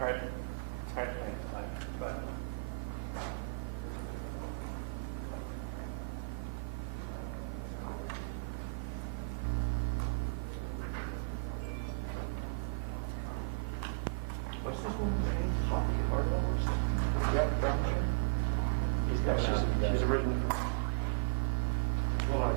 Try to but what's this woman's name? Poppy Hardwell or something? Yep, brown hair. He's got she's originally from. Hold on.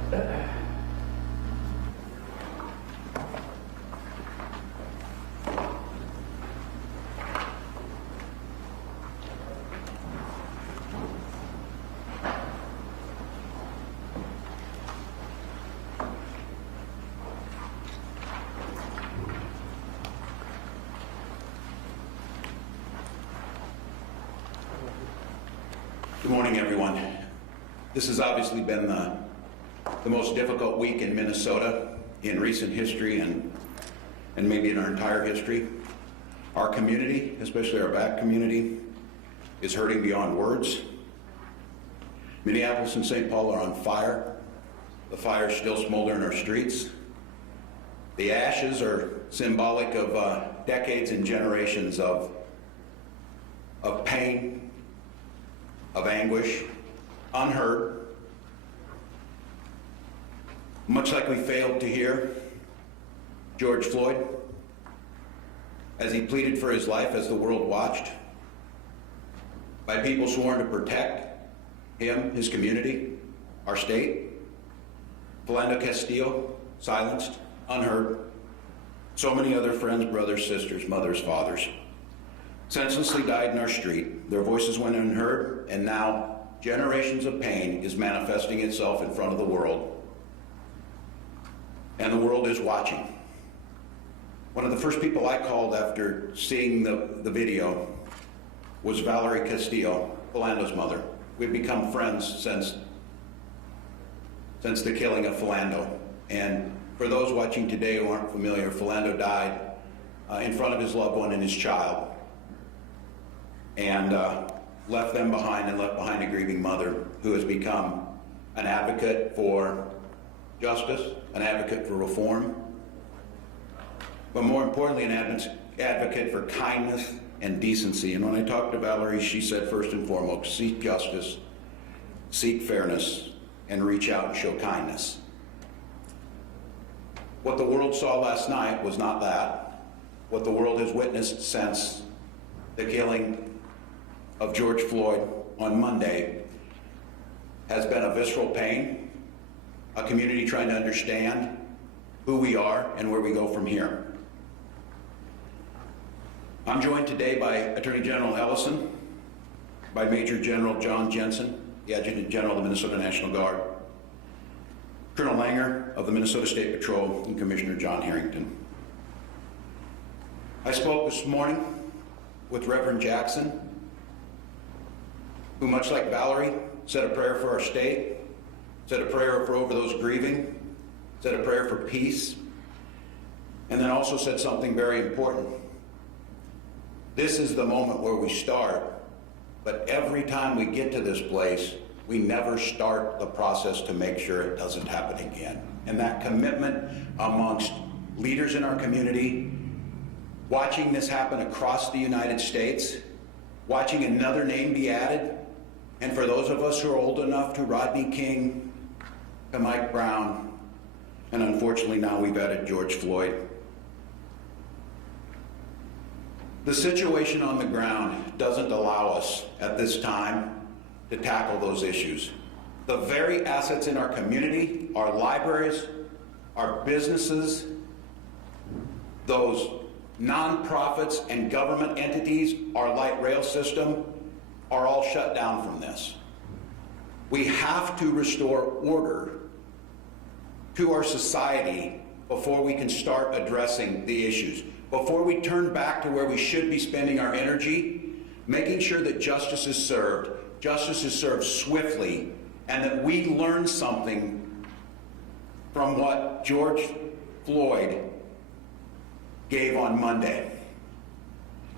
Good morning, everyone. This has obviously been the most difficult week in Minnesota in recent history and maybe in our entire history. Our community, especially our Black community, is hurting beyond words. Minneapolis and St. Paul are on fire. The fire is still smoldering in our streets. The ashes are symbolic of decades and generations of pain, of anguish, unheard. Much like we failed to hear George Floyd as he pleaded for his life as the world watched by people sworn to protect him, his community, our state. Philando Castillo, silenced, unheard. So many other friends, brothers, sisters, mothers, fathers senselessly died in our street. Their voices went unheard, and now generations of pain is manifesting itself in front of the world. And the world is watching. One of the first people I called after seeing the video was Valerie Castillo, Philando's mother. We've become friends since the killing of Philando. And for those watching today who aren't familiar, Philando died in front of his loved one and his child, and left them behind and left behind a grieving mother who has become an advocate for justice, an advocate for reform, but more importantly, an advocate for kindness and decency. And when I talked to Valerie, she said first and foremost, seek justice, seek fairness, and reach out and show kindness. What the world saw last night was not that. What the world has witnessed since the killing of George Floyd on Monday has been a visceral pain, a community trying to understand who we are and where we go from here. I'm joined today by Attorney General Ellison, by Major General John Jensen, the Adjutant General of the Minnesota National Guard, Colonel Langer of the Minnesota State Patrol, and Commissioner John Harrington. I spoke this morning with Reverend Jackson, who, much like Valerie, said a prayer for our state, said a prayer for over those grieving, said a prayer for peace, and then also said something very important. This is the moment where we start, but every time we get to this place, we never start the process to make sure it doesn't happen again. And that commitment amongst leaders in our community, watching this happen across the United States, watching another name be added, and for those of us who are old enough, to Rodney King, to Mike Brown, and unfortunately now we've added George Floyd. The situation on the ground doesn't allow us at this time to tackle those issues. The very assets in our community, our libraries, our businesses, those nonprofits and government entities, our light rail system, are all shut down from this. We have to restore order to our society before we can start addressing the issues. Before we turn back to where we should be spending our energy, making sure that justice is served swiftly, and that we learn something from what George Floyd gave on Monday.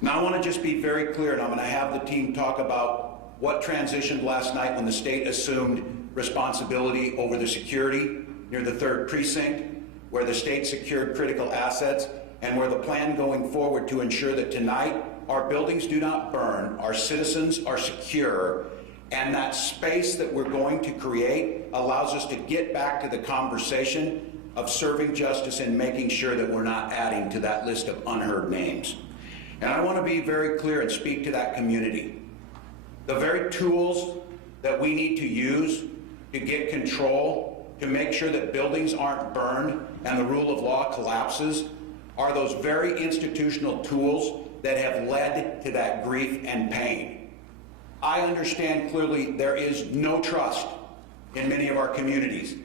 Now I want to just be very clear, and I'm going to have the team talk about what transitioned last night when the state assumed responsibility over the security near the 3rd precinct, where the state secured critical assets. and we're the plan going forward to ensure that tonight our buildings do not burn, our citizens are secure, and that space that we're going to create allows us to get back to the conversation of serving justice and making sure that we're not adding to that list of unheard names. And I want to be very clear and speak to that community. The very tools that we need to use to get control, to make sure that buildings aren't burned and the rule of law collapses, are those very institutional tools that have led to that grief and pain. I understand clearly there is no trust in many of our communities,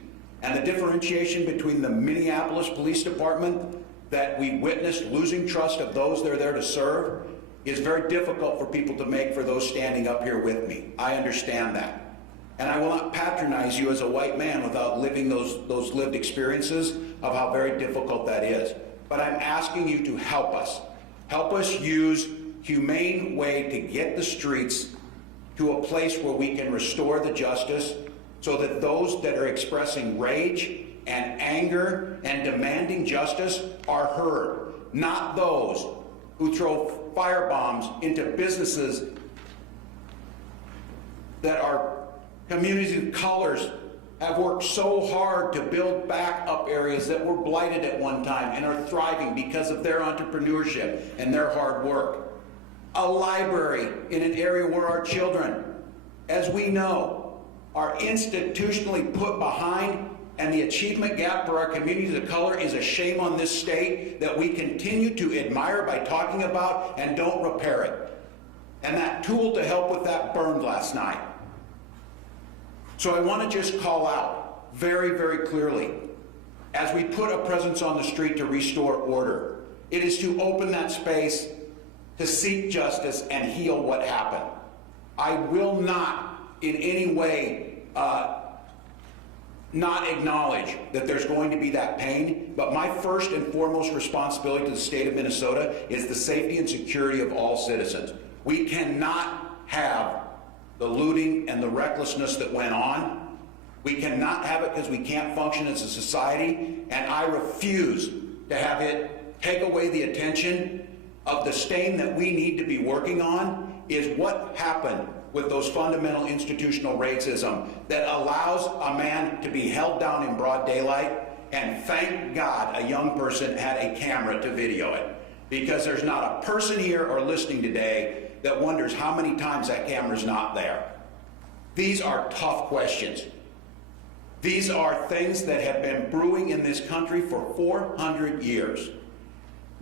and the differentiation between the Minneapolis Police Department that we witnessed losing trust of those they're there to serve is very difficult for people to make for those standing up here with me. I understand that. And I will not patronize you as a white man without living those lived experiences of how very difficult that is. But I'm asking you to help us. Help us use humane way to get the streets to a place where we can restore the justice so that those that are expressing rage and anger and demanding justice are heard, not those who throw firebombs into businesses that our communities of colors have worked so hard to build back up areas that were blighted at one time and are thriving because of their entrepreneurship and their hard work. A library in an area where our children, as we know, are institutionally put behind, and the achievement gap for our communities of color is a shame on this state that we continue to admire by talking about and don't repair it. And that tool to help with that burned last night. So I want to just call out very, very clearly, as we put a presence on the street to restore order, it is to open that space to seek justice and heal what happened. I will not in any way not acknowledge that there's going to be that pain, but my first and foremost responsibility to the state of Minnesota is the safety and security of all citizens. We cannot have the looting and the recklessness that went on. We cannot have it because we can't function as a society, and I refuse to have it take away the attention of the stain that we need to be working on is what happened with those fundamental institutional racism that allows a man to be held down in broad daylight, and thank God a young person had a camera to video it, because there's not a person here or listening today that wonders how many times that camera's not there. These are tough questions. These are things that have been brewing in this country for 400 years.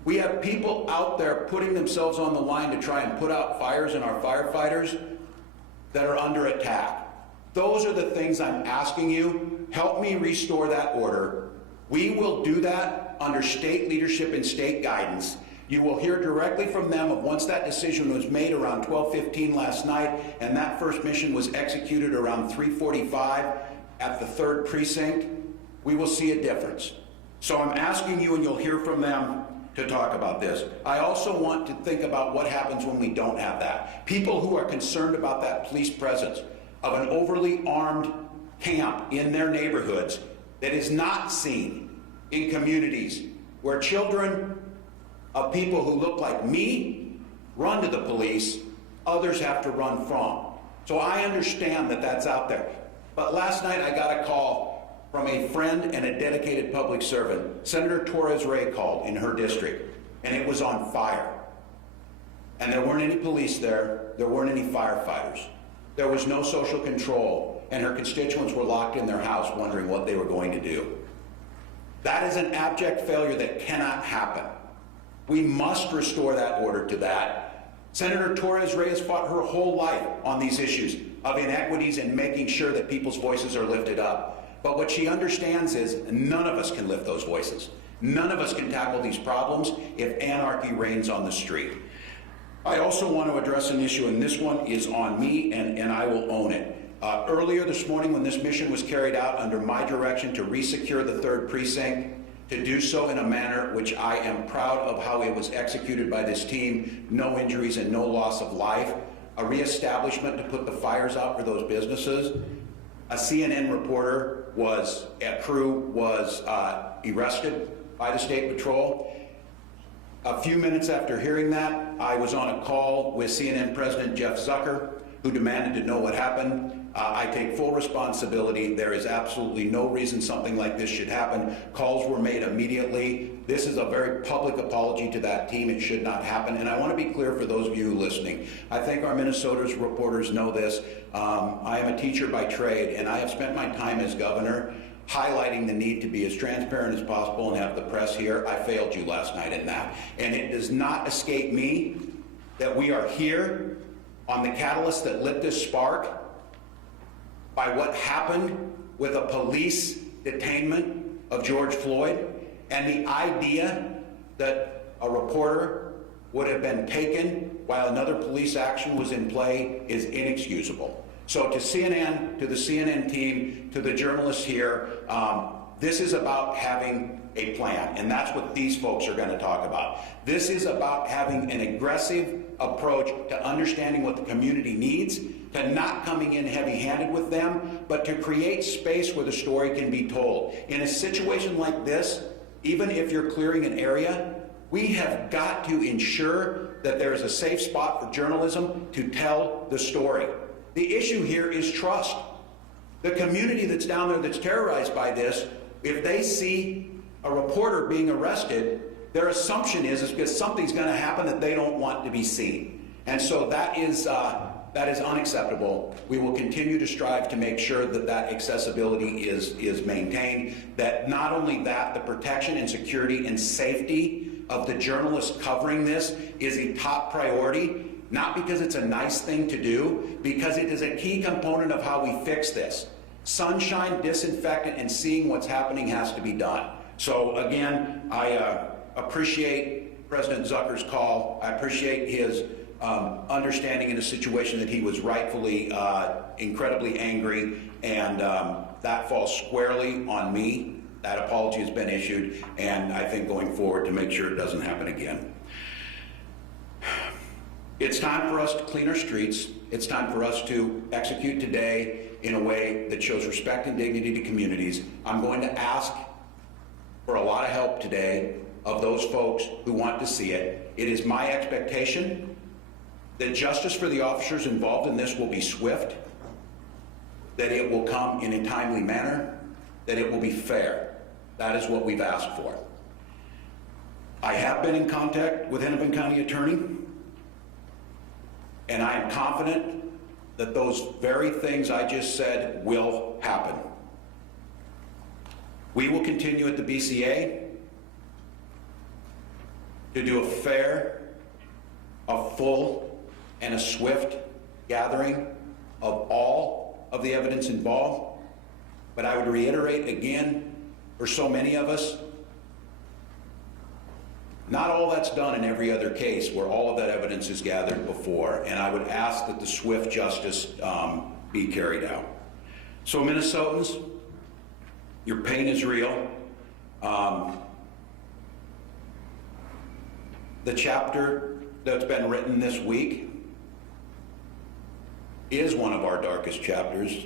We have people out there putting themselves on the line to try and put out fires in our firefighters that are under attack. Those are the things I'm asking you. Help me restore that order. We will do that under state leadership and state guidance. You will hear directly from them of once that decision was made around 12:15 last night, and that first mission was executed around 3:45 at the 3rd precinct, we will see a difference. So I'm asking you, and you'll hear from them, to talk about this. I also want to think about what happens when we don't have that. People who are concerned about that police presence of an overly armed camp in their neighborhoods that is not seen in communities where children of people who look like me run to the police, others have to run from. So I understand that that's out there. But last night I got a call from a friend and a dedicated public servant. Senator Torres Ray called in her district, and it was on fire. And there weren't any police there. There weren't any firefighters. There was no social control, and her constituents were locked in their house wondering what they were going to do. That is an abject failure that cannot happen. We must restore that order to that. Senator Torres Ray has fought her whole life on these issues of inequities and making sure that people's voices are lifted up. But what she understands is none of us can lift those voices. None of us can tackle these problems if anarchy reigns on the street. I also want to address an issue, and this one is on me, and I will own it. Earlier this morning, when this mission was carried out under my direction to resecure the 3rd precinct, to do so in a manner which I am proud of how it was executed by this team, no injuries and no loss of life, a reestablishment to put the fires out for those businesses. A CNN reporter was arrested by the State Patrol. A few minutes after hearing that, I was on a call with CNN President Jeff Zucker, who demanded to know what happened. I take full responsibility. There is absolutely no reason something like this should happen. Calls were made immediately. This is a very public apology to that team. It should not happen. And I want to be clear for those of you listening. I think our Minnesota's reporters know this. I am a teacher by trade, and I have spent my time as governor highlighting the need to be as transparent as possible and have the press here. I failed you last night in that. And it does not escape me that we are here on the catalyst that lit this spark by what happened with a police detainment of George Floyd, and the idea that a reporter would have been taken while another police action was in play is inexcusable. So to CNN, to the CNN team, to the journalists here, this is about having a plan, and that's what these folks are going to talk about. This is about having an aggressive approach to understanding what the community needs, to not coming in heavy-handed with them, but to create space where the story can be told. In a situation like this, even if you're clearing an area, we have got to ensure that there is a safe spot for journalism to tell the story. The issue here is trust. The community that's down there that's terrorized by this, if they see a reporter being arrested, their assumption is because something's going to happen that they don't want to be seen. And so that is unacceptable. We will continue to strive to make sure that that accessibility is maintained, that not only that, the protection and security and safety of the journalists covering this is a top priority, not because it's a nice thing to do, because it is a key component of how we fix this. Sunshine, disinfectant, and seeing what's happening has to be done. So again, I appreciate President Zucker's call. I appreciate his understanding in a situation that he was rightfully incredibly angry, and that falls squarely on me. That apology has been issued, and I think going forward to make sure it doesn't happen again. It's time for us to clean our streets. It's time for us to execute today in a way that shows respect and dignity to communities. I'm going to ask for a lot of help today of those folks who want to see it. It is my expectation that justice for the officers involved in this will be swift, that it will come in a timely manner, that it will be fair. That is what we've asked for. I have been in contact with Hennepin County Attorney, and I am confident that those very things I just said will happen. We will continue at the BCA to do a fair, a full, and a swift gathering of all of the evidence involved. But I would reiterate again, for so many of us, not all that's done in every other case where all of that evidence is gathered before, and I would ask that the swift justice be carried out. So Minnesotans, your pain is real. The chapter that's been written this week is one of our darkest chapters,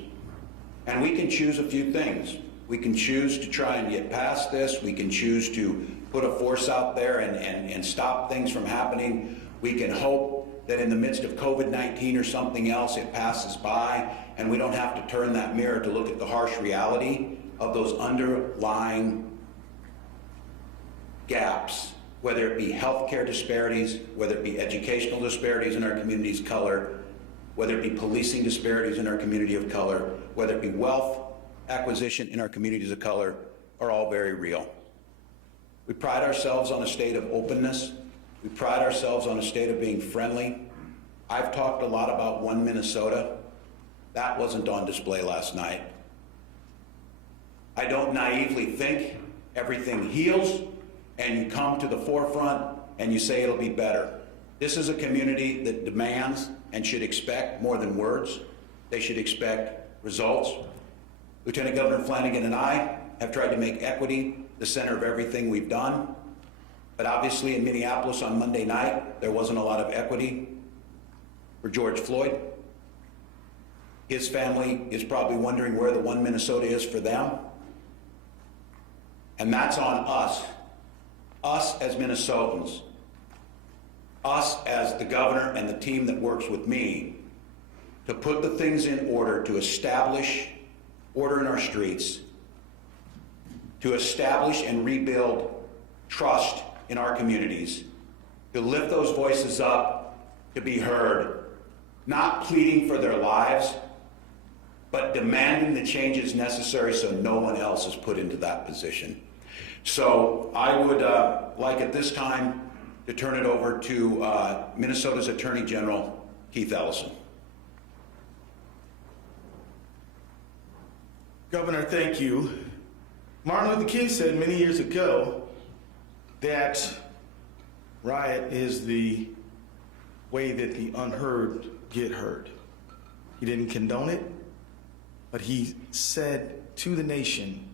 and we can choose a few things. We can choose to try and get past this. We can choose to put a force out there and stop things from happening. We can hope that in the midst of COVID-19 or something else, it passes by and we don't have to turn that mirror to look at the harsh reality of those underlying gaps, whether it be healthcare disparities, whether it be educational disparities in our communities of color, whether it be policing disparities in our community of color, whether it be wealth acquisition in our communities of color, are all very real. We pride ourselves on a state of openness. We pride ourselves on a state of being friendly. I've talked a lot about One Minnesota. That wasn't on display last night. I don't naively think everything heals and you come to the forefront and you say it'll be better. This is a community that demands and should expect more than words. They should expect results. Lieutenant Governor Flanagan and I have tried to make equity the center of everything we've done. But obviously in Minneapolis on Monday night, there wasn't a lot of equity for George Floyd. His family is probably wondering where the One Minnesota is for them. And that's on us as Minnesotans, us as the governor and the team that works with me to put the things in order to establish order in our streets, to establish and rebuild trust in our communities, to lift those voices up, to be heard, not pleading for their lives, but demanding the changes necessary so no one else is put into that position. So I would like at this time to turn it over to Minnesota's Attorney General, Keith Ellison. Governor, thank you. Martin Luther King said many years ago that riot is the way that the unheard get heard. He didn't condone it, but he said to the nation,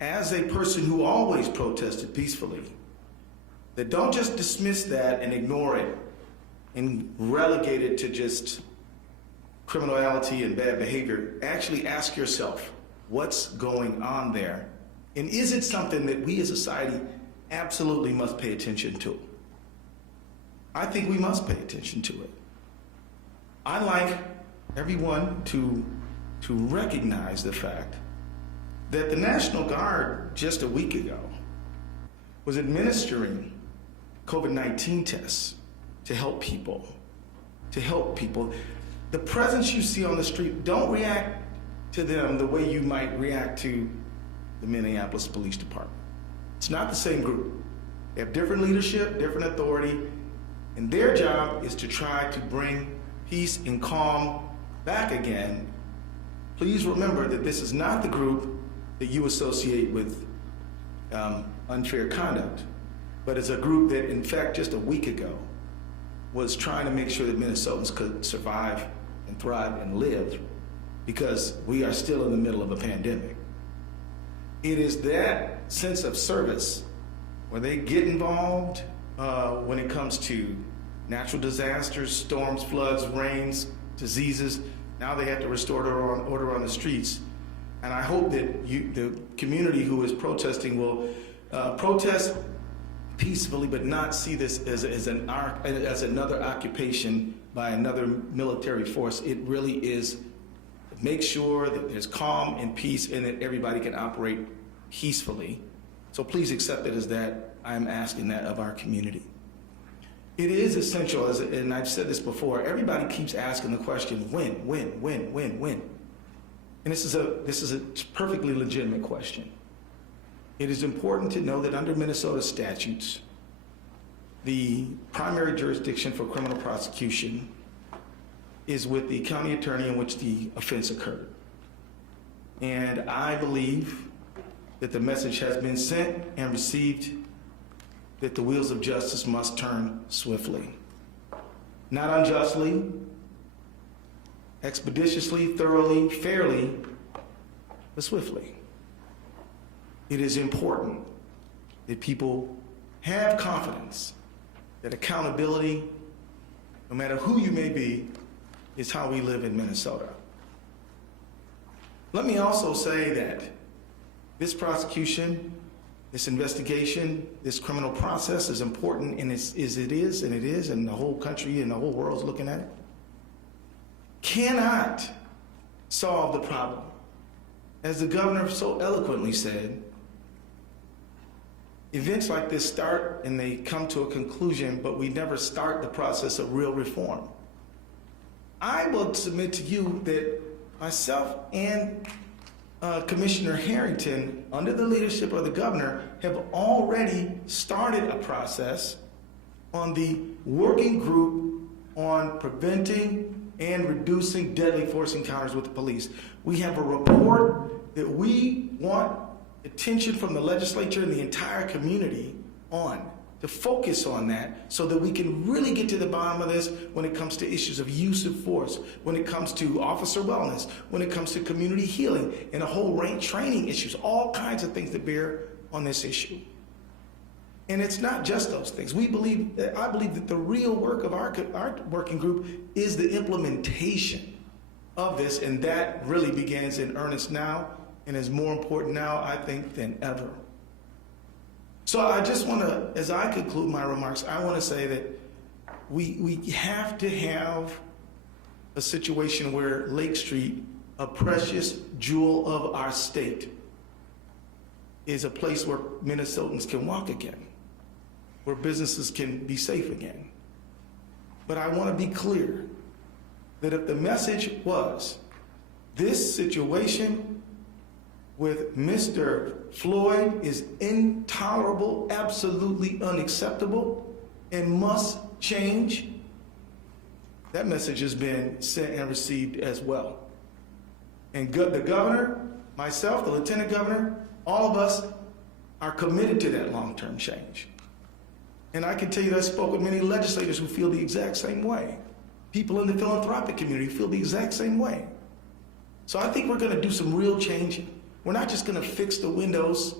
as a person who always protested peacefully, that don't just dismiss that and ignore it and relegate it to just criminality and bad behavior. Actually ask yourself, what's going on there? And is it something that we as a society absolutely must pay attention to? I think we must pay attention to it. I'd like everyone to recognize the fact that the National Guard just a week ago was administering COVID-19 tests to help people. The presence you see on the street, don't react to them the way you might react to the Minneapolis Police Department. It's not the same group. They have different leadership, different authority, and their job is to try to bring peace and calm back again. Please remember that this is not the group that you associate with unfair conduct, but it's a group that, in fact, just a week ago was trying to make sure that Minnesotans could survive and thrive and live, because we are still in the middle of a pandemic. It is that sense of service where they get involved when it comes to natural disasters, storms, floods, rains, diseases. Now they have to restore order on the streets. And I hope that the community who is protesting will protest peacefully, but not see this as another occupation by another military force. It really is make sure that there's calm and peace and that everybody can operate peacefully. So please accept it as that. I'm asking that of our community. It is essential, and I've said this before, everybody keeps asking the question, when? And this is a perfectly legitimate question. It is important to know that under Minnesota statutes, the primary jurisdiction for criminal prosecution is with the county attorney in which the offense occurred. And I believe that the message has been sent and received that the wheels of justice must turn swiftly. Not unjustly, expeditiously, thoroughly, fairly, but swiftly. It is important that people have confidence that accountability, no matter who you may be, is how we live in Minnesota. Let me also say that this prosecution, this investigation, this criminal process is important, and and the whole country and the whole world's looking at it, cannot solve the problem. As the governor so eloquently said, events like this start and they come to a conclusion, but we never start the process of real reform. I will submit to you that myself and Commissioner Harrington, under the leadership of the governor, have already started a process on the working group on preventing and reducing deadly force encounters with the police. We have a report that we want attention from the legislature and the entire community on, to focus on that so that we can really get to the bottom of this when it comes to issues of use of force, when it comes to officer wellness, when it comes to community healing, and a whole range training issues, all kinds of things that bear on this issue. And it's not just those things. I believe that the real work of our working group is the implementation of this, and that really begins in earnest now and is more important now, I think, than ever. So I just want to, as I conclude my remarks, I want to say that we have to have a situation where Lake Street, a precious jewel of our state, is a place where Minnesotans can walk again, where businesses can be safe again. But I want to be clear that if the message was, this situation with Mr. Floyd is intolerable, absolutely unacceptable, and must change, that message has been sent and received as well. And the governor, myself, the lieutenant governor, all of us are committed to that long-term change. And I can tell you that I spoke with many legislators who feel the exact same way. People in the philanthropic community feel the exact same way. So I think we're going to do some real changing. We're not just going to fix the windows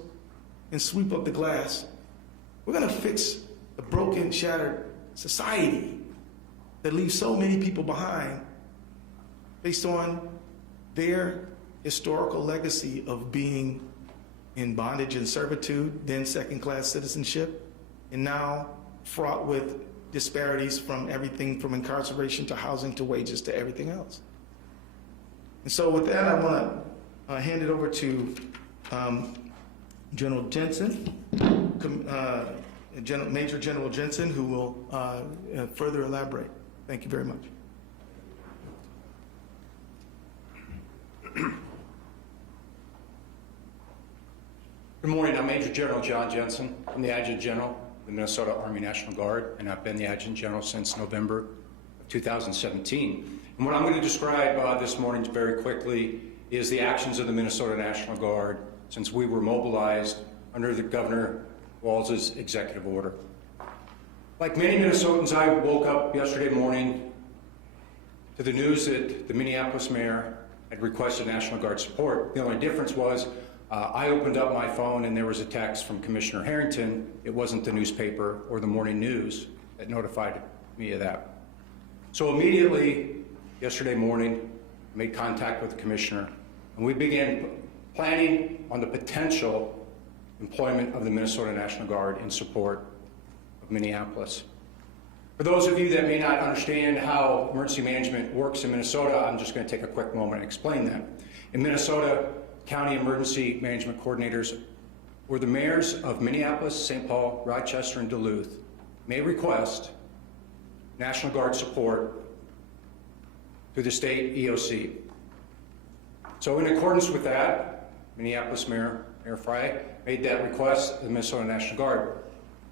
and sweep up the glass. We're going to fix the broken, shattered society that leaves so many people behind based on their historical legacy of being in bondage and servitude, then second-class citizenship, and now fraught with disparities from everything from incarceration to housing to wages to everything else. And so with that, I want to hand it over to General Jensen, Major General Jensen, who will further elaborate. Thank you very much. Good morning. I'm Major General John Jensen. I'm the Adjutant General of the Minnesota Army National Guard, and I've been the Adjutant General since November of 2017. And what I'm going to describe this morning very quickly is the actions of the Minnesota National Guard since we were mobilized under the Governor Walz's executive order. Like many Minnesotans, I woke up yesterday morning to the news that the Minneapolis mayor had requested National Guard support. The only difference was I opened up my phone and there was a text from Commissioner Harrington. It wasn't the newspaper or the morning news that notified me of that. So immediately, yesterday morning, I made contact with the commissioner, and we began planning on the potential employment of the Minnesota National Guard in support of Minneapolis. For those of you that may not understand how emergency management works in Minnesota, I'm just going to take a quick moment and explain that. In Minnesota, county emergency management coordinators, or the mayors of Minneapolis, St. Paul, Rochester, and Duluth, may request National Guard support through the state EOC. So in accordance with that, Minneapolis Mayor Frey made that request to the Minnesota National Guard.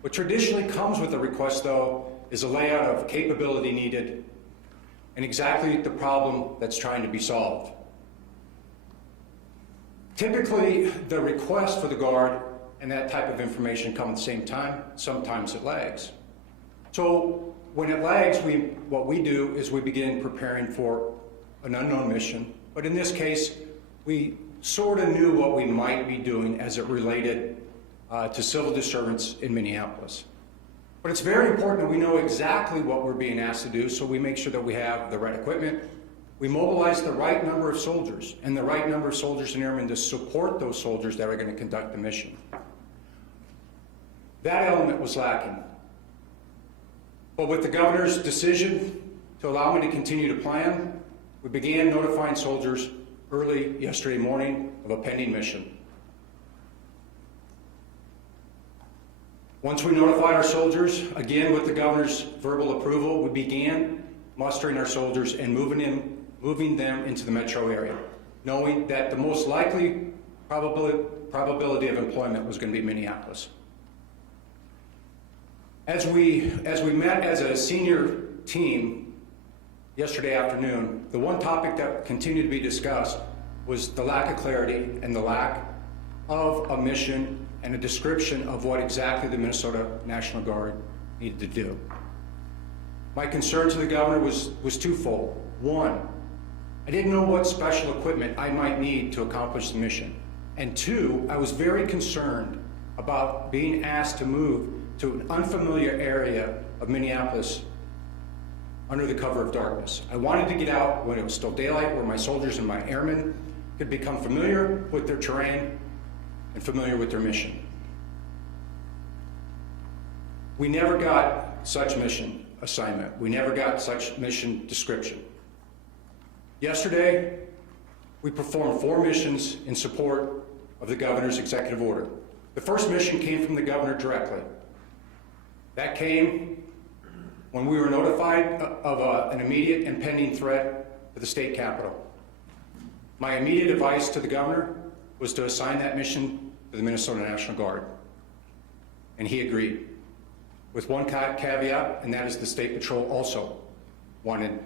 What traditionally comes with the request, though, is a layout of capability needed and exactly the problem that's trying to be solved. Typically, the request for the Guard and that type of information come at the same time. Sometimes it lags. So when it lags, what we do is we begin preparing for an unknown mission. But in this case, we sort of knew what we might be doing as it related to civil disturbance in Minneapolis. But it's very important that we know exactly what we're being asked to do, so we make sure that we have the right equipment. We mobilize the right number of soldiers and the right number of soldiers and airmen to support those soldiers that are going to conduct the mission. That element was lacking. But with the governor's decision to allow me to continue to plan, we began notifying soldiers early yesterday morning of a pending mission. Once we notified our soldiers, again with the governor's verbal approval, we began mustering our soldiers and moving them into the metro area, knowing that the most likely probability of employment was going to be Minneapolis. As we met as a senior team yesterday afternoon, the one topic that continued to be discussed was the lack of clarity and the lack of a mission and a description of what exactly the Minnesota National Guard needed to do. My concern to the governor was twofold. One, I didn't know what special equipment I might need to accomplish the mission. And two, I was very concerned about being asked to move to an unfamiliar area of Minneapolis under the cover of darkness. I wanted to get out when it was still daylight, where my soldiers and my airmen could become familiar with their terrain and familiar with their mission. We never got such mission. assignment. We never got such mission description. Yesterday, we performed 4 missions in support of the governor's executive order. The first mission came from the governor directly. That came when we were notified of an immediate and pending threat to the state capitol. My immediate advice to the governor was to assign that mission to the Minnesota National Guard. And he agreed, with one caveat, and that is the State Patrol also wanted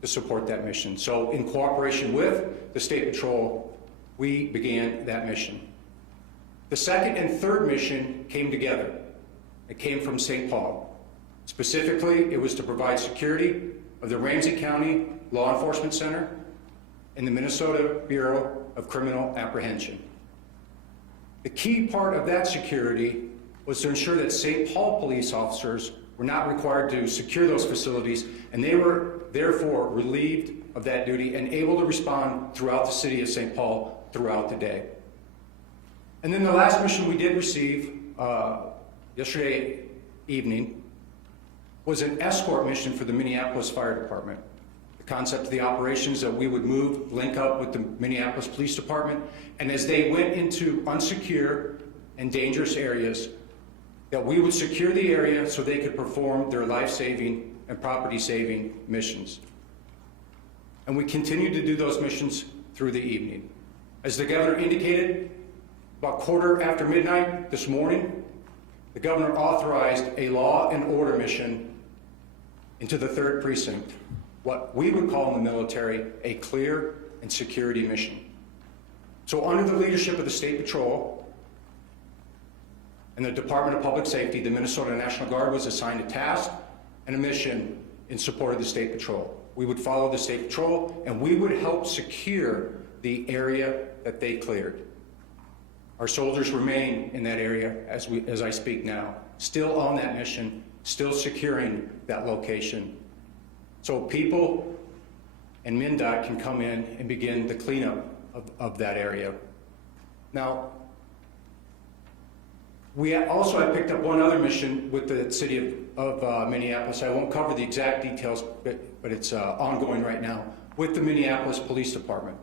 to support that mission. So in cooperation with the State Patrol, we began that mission. The second and third mission came together. It came from St. Paul. Specifically, it was to provide security of the Ramsey County Law Enforcement Center and the Minnesota Bureau of Criminal Apprehension. The key part of that security was to ensure that St. Paul police officers were not required to secure those facilities, and they were therefore relieved of that duty and able to respond throughout the city of St. Paul throughout the day. And then the last mission we did receive yesterday evening was an escort mission for the Minneapolis Fire Department. The concept of the operations that we would link up with the Minneapolis Police Department, and as they went into unsecure and dangerous areas, that we would secure the area so they could perform their life-saving and property-saving missions. And we continued to do those missions through the evening. As the governor indicated, about midnight this morning, the governor authorized a law and order mission into the 3rd Precinct, what we would call in the military a clear and security mission. So under the leadership of the State Patrol and the Department of Public Safety, the Minnesota National Guard was assigned a task and a mission in support of the State Patrol. We would follow the State Patrol and we would help secure the area that they cleared. Our soldiers remain in that area as I speak now, still on that mission, still securing that location. So people and MnDOT can come in and begin the cleanup of that area. Now, I picked up one other mission with the city of Minneapolis. I won't cover the exact details, but it's ongoing right now with the Minneapolis Police Department.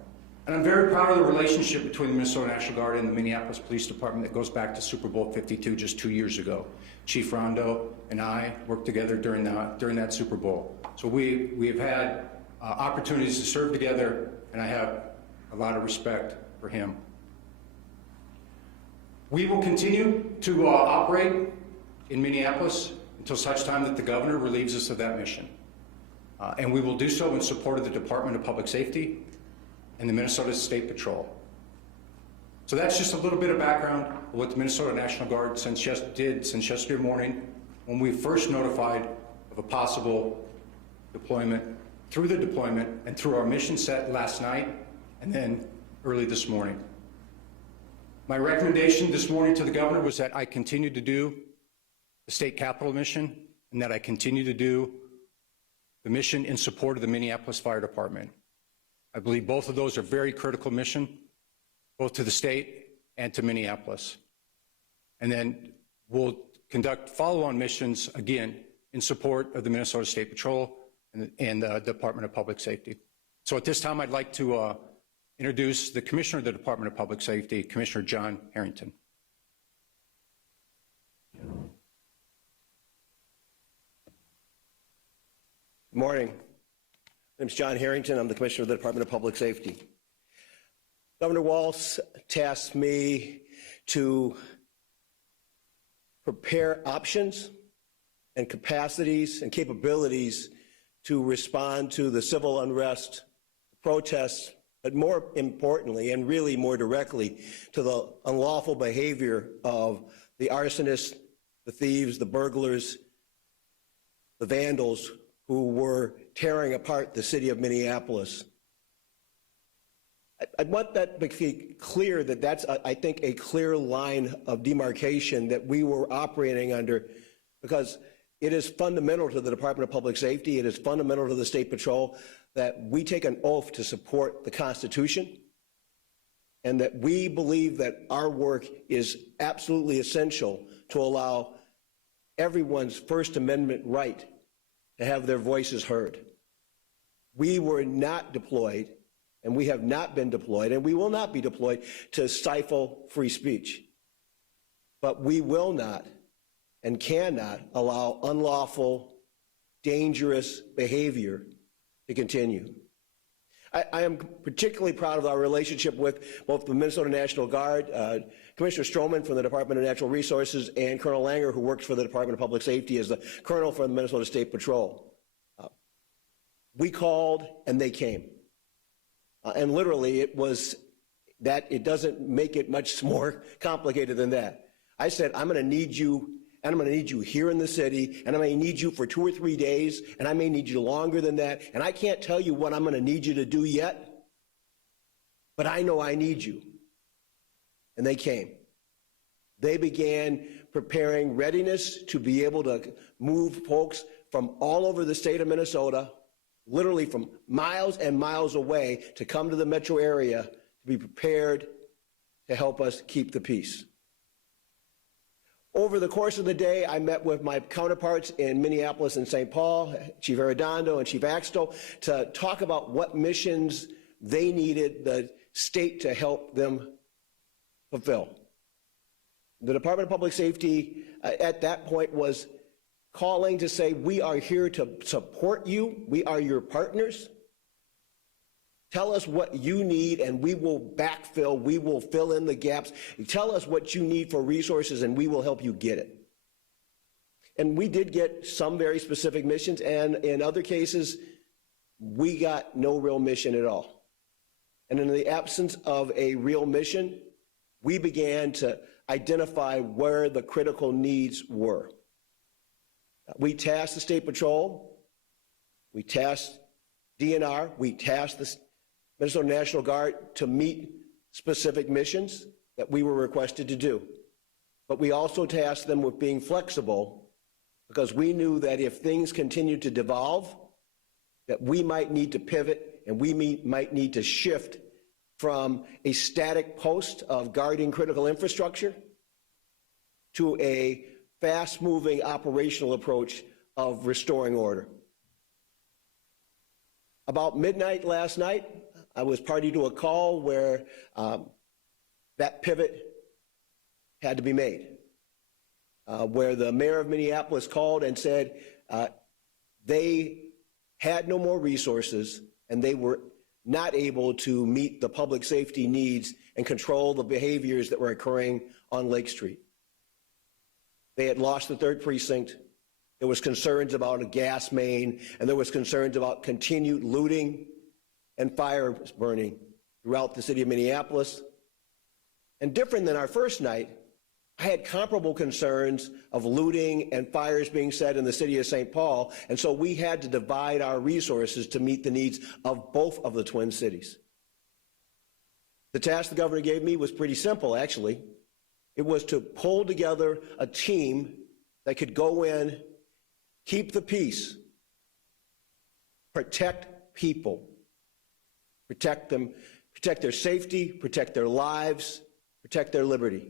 And I'm very proud of the relationship between the Minnesota National Guard and the Minneapolis Police Department that goes back to Super Bowl 52 just 2 years ago. Chief Rondo and I worked together during that Super Bowl. So we have had opportunities to serve together, and I have a lot of respect for him. We will continue to operate in Minneapolis until such time that the governor relieves us of that mission. And we will do so in support of the Department of Public Safety and the Minnesota State Patrol. So that's just a little bit of background of what the Minnesota National Guard did since yesterday morning when we first notified of a possible deployment, through the deployment and through our mission set last night and then early this morning. My recommendation this morning to the governor was that I continue to do the state capitol mission and that I continue to do the mission in support of the Minneapolis Fire Department. I believe both of those are very critical mission, both to the state and to Minneapolis. And then we'll conduct follow-on missions, again, in support of the Minnesota State Patrol and the Department of Public Safety. So at this time, I'd like to introduce the Commissioner of the Department of Public Safety, Commissioner John Harrington. Good morning. My name is John Harrington. I'm the Commissioner of the Department of Public Safety. Governor Walz tasked me to prepare options and capacities and capabilities to respond to the civil unrest, protests, but more importantly and really more directly to the unlawful behavior of the arsonists, the thieves, the burglars, the vandals who were tearing apart the city of Minneapolis. I want that to be clear that that's, I think, a clear line of demarcation that we were operating under, because it is fundamental to the Department of Public Safety, it is fundamental to the State Patrol that we take an oath to support the Constitution, and that we believe that our work is absolutely essential to allow everyone's First Amendment right to have their voices heard. We were not deployed, and we have not been deployed, and we will not be deployed to stifle free speech. But we will not and cannot allow unlawful, dangerous behavior to continue. I am particularly proud of our relationship with both the Minnesota National Guard, Commissioner Stroman from the Department of Natural Resources, and Colonel Langer, who works for the Department of Public Safety as the colonel for the Minnesota State Patrol. We called and they came. And literally it was that. It doesn't make it much more complicated than that. I said, I'm going to need you, and I'm going to need you here in the city, and I may need you for 2 or 3 days, and I may need you longer than that, and I can't tell you what I'm going to need you to do yet, but I know I need you. And they came. They began preparing readiness to be able to move folks from all over the state of Minnesota, literally from miles and miles away, to come to the metro area to be prepared to help us keep the peace. Over the course of the day, I met with my counterparts in Minneapolis and St. Paul, Chief Arredondo and Chief Axtell, to talk about what missions they needed the state to help them fulfill. The Department of Public Safety at that point was calling to say, we are here to support you. We are your partners. Tell us what you need and we will backfill, we will fill in the gaps. Tell us what you need for resources and we will help you get it. And we did get some very specific missions, and in other cases, we got no real mission at all. And in the absence of a real mission, we began to identify where the critical needs were. We tasked the State Patrol, we tasked DNR, we tasked the Minnesota National Guard to meet specific missions that we were requested to do. But we also tasked them with being flexible, because we knew that if things continued to devolve, that we might need to pivot and we might need to shift from a static post of guarding critical infrastructure to a fast-moving operational approach of restoring order. About midnight last night, I was party to a call where that pivot had to be made, where the mayor of Minneapolis called and said they had no more resources and they were not able to meet the public safety needs and control the behaviors that were occurring on Lake Street. They had lost the 3rd precinct. There was concerns about a gas main, and there was concerns about continued looting and fires burning throughout the city of Minneapolis. And different than our first night, I had comparable concerns of looting and fires being set in the city of St. Paul, and so we had to divide our resources to meet the needs of both of the Twin Cities. The task the governor gave me was pretty simple, actually. It was to pull together a team that could go in, keep the peace, protect people, protect them, protect their safety, protect their lives, protect their liberty,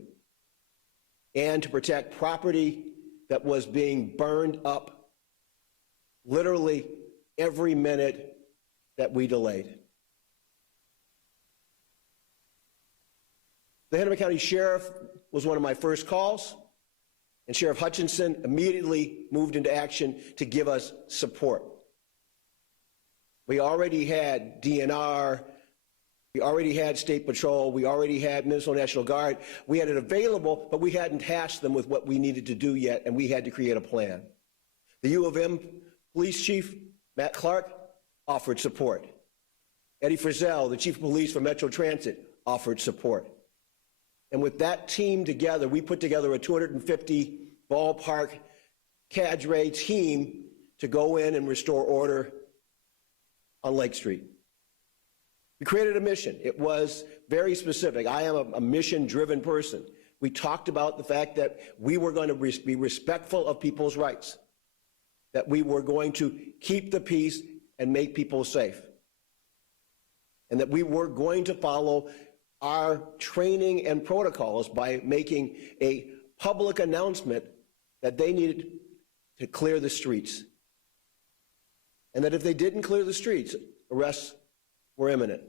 and to protect property that was being burned up literally every minute that we delayed. The Hennepin County Sheriff was one of my first calls, and Sheriff Hutchinson immediately moved into action to give us support. We already had DNR, we already had State Patrol, we already had Minnesota National Guard. We had it available, but we hadn't tasked them with what we needed to do yet, and we had to create a plan. The U of M Police Chief, Matt Clark, offered support. Eddie Frizzell, the Chief of Police for Metro Transit, offered support. And with that team together, we put together a 250 ballpark cadre team to go in and restore order on Lake Street. We created a mission. It was very specific. I am a mission-driven person. We talked about the fact that we were going to be respectful of people's rights, that we were going to keep the peace and make people safe, and that we were going to follow our training and protocols by making a public announcement that they needed to clear the streets. and that if they didn't clear the streets, arrests were imminent.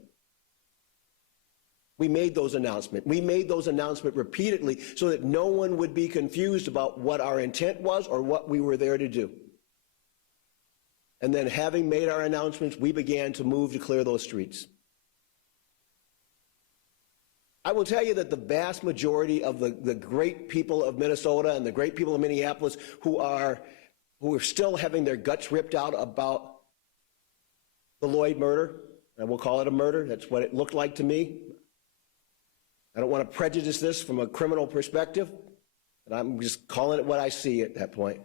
We made those announcements. We made those announcements repeatedly so that no one would be confused about what our intent was or what we were there to do. And then, having made our announcements, we began to move to clear those streets. I will tell you that the vast majority of the great people of Minnesota and the great people of Minneapolis who are still having their guts ripped out about the Lloyd murder, and we'll call it a murder, that's what it looked like to me. I don't want to prejudice this from a criminal perspective, but I'm just calling it what I see at that point.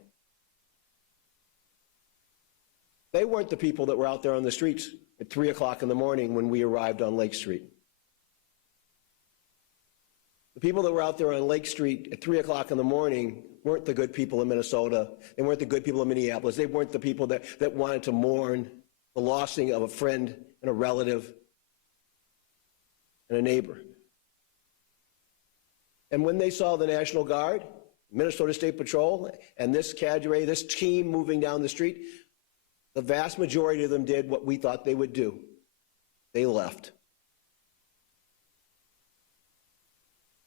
They weren't the people that were out there on the streets at 3 o'clock in the morning when we arrived on Lake Street. The people that were out there on Lake Street at 3 o'clock in the morning weren't the good people in Minnesota. They weren't the good people in Minneapolis. They weren't the people that wanted to mourn the lossing of a friend and a relative and a neighbor. And when they saw the National Guard, Minnesota State Patrol, and this cadre, this team moving down the street, the vast majority of them did what we thought they would do. They left.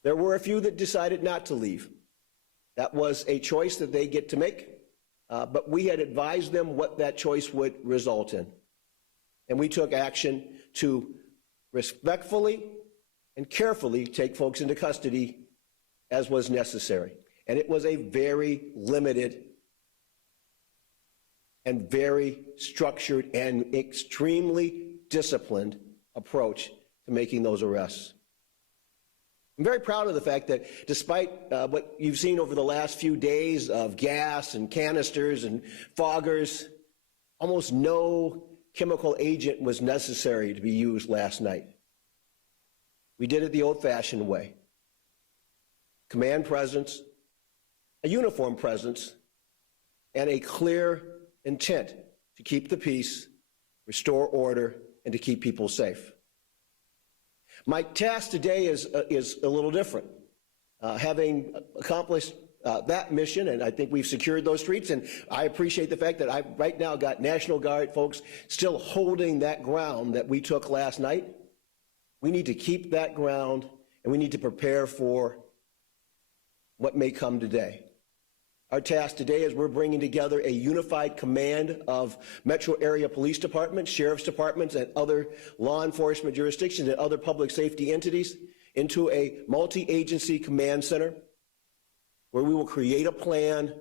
There were a few that decided not to leave. That was a choice that they get to make, but we had advised them what that choice would result in. And we took action to respectfully and carefully take folks into custody as was necessary. And it was a very limited and very structured and extremely disciplined approach to making those arrests. I'm very proud of the fact that despite what you've seen over the last few days of gas and canisters and foggers, almost no chemical agent was necessary to be used last night. We did it the old-fashioned way. Command presence, a uniform presence, and a clear intent to keep the peace, restore order, and to keep people safe. My task today is a little different. Having accomplished that mission, and I think we've secured those streets, and I appreciate the fact that I've right now got National Guard folks still holding that ground that we took last night. We need to keep that ground, and we need to prepare for what may come today. Our task today is we're bringing together a unified command of metro area police departments, sheriff's departments, and other law enforcement jurisdictions and other public safety entities into a multi-agency command center where we will create a plan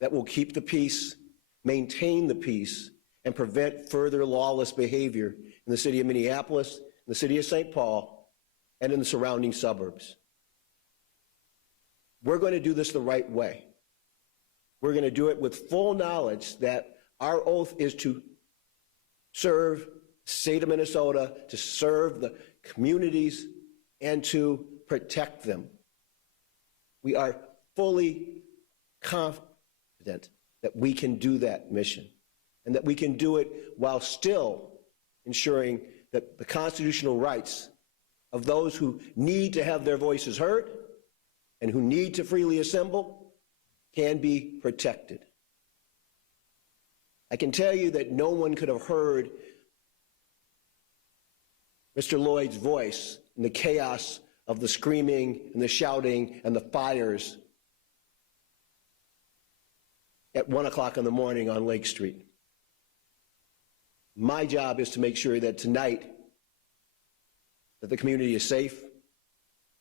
that will keep the peace, maintain the peace, and prevent further lawless behavior in the city of Minneapolis, in the city of St. Paul, and in the surrounding suburbs. We're going to do this the right way. We're going to do it with full knowledge that our oath is to serve the state of Minnesota, to serve the communities, and to protect them. We are fully confident that we can do that mission and that we can do it while still ensuring that the constitutional rights of those who need to have their voices heard and who need to freely assemble can be protected. I can tell you that no one could have heard Mr. Lloyd's voice in the chaos of the screaming and the shouting and the fires at 1 o'clock in the morning on Lake Street. My job is to make sure that tonight that the community is safe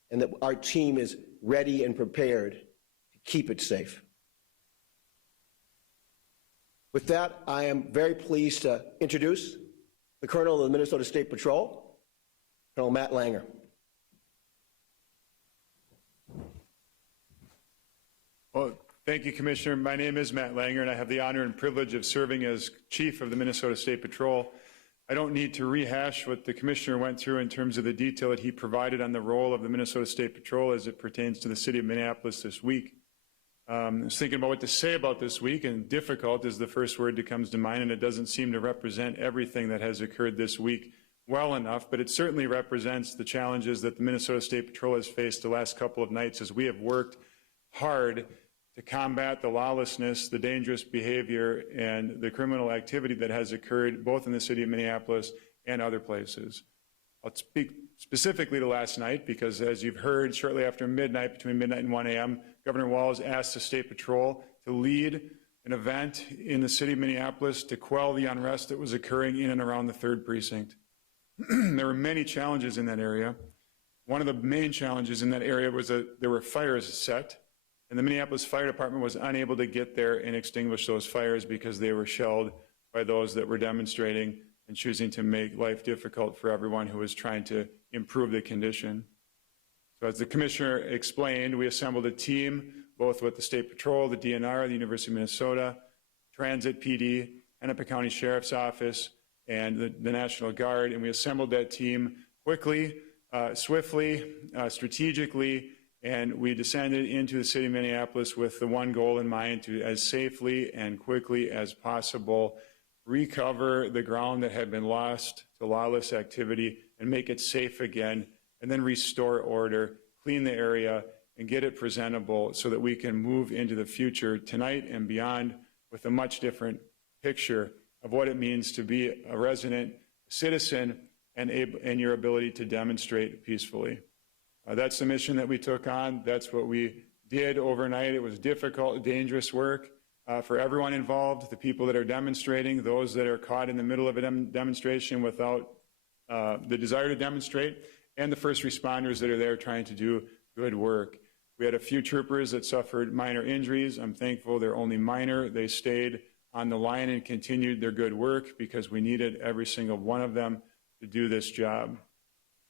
and that our team is ready and prepared to keep it safe. With that, I am very pleased to introduce the Colonel of the Minnesota State Patrol, Colonel Matt Langer. Well, thank you, Commissioner. My name is Matt Langer, and I have the honor and privilege of serving as Chief of the Minnesota State Patrol. I don't need to rehash what the Commissioner went through in terms of the detail that he provided on the role of the Minnesota State Patrol as it pertains to the city of Minneapolis this week. I was thinking about what to say about this week, and difficult is the first word that comes to mind, and it doesn't seem to represent everything that has occurred this week well enough, but it certainly represents the challenges that the Minnesota State Patrol has faced the last couple of nights as we have worked hard to combat the lawlessness, the dangerous behavior, and the criminal activity that has occurred both in the city of Minneapolis and other places. I'll speak specifically to last night because, as you've heard, shortly after midnight, between midnight and 1 a.m., Governor Walz asked the State Patrol to lead an event in the city of Minneapolis to quell the unrest that was occurring in and around the 3rd Precinct. There were many challenges in that area. One of the main challenges in that area was that there were fires set, and the Minneapolis Fire Department was unable to get there and extinguish those fires because they were shelled by those that were demonstrating and choosing to make life difficult for everyone who was trying to improve the condition. So as the commissioner explained, we assembled a team both with the State Patrol, the DNR, the University of Minnesota, Transit PD, Hennepin County Sheriff's Office, and the National Guard, and we assembled that team quickly, swiftly, strategically, and we descended into the city of Minneapolis with the one goal in mind: to, as safely and quickly as possible, recover the ground that had been lost to lawless activity and make it safe again, and then restore order, clean the area, and get it presentable so that we can move into the future tonight and beyond with a much different picture of what it means to be a resident citizen and your ability to demonstrate peacefully. That's the mission that we took on. That's what we did overnight. It was difficult, dangerous work for everyone involved, the people that are demonstrating, those that are caught in the middle of a demonstration without the desire to demonstrate, and the first responders that are there trying to do good work. We had a few troopers that suffered minor injuries. I'm thankful they're only minor. They stayed on the line and continued their good work because we needed every single one of them to do this job.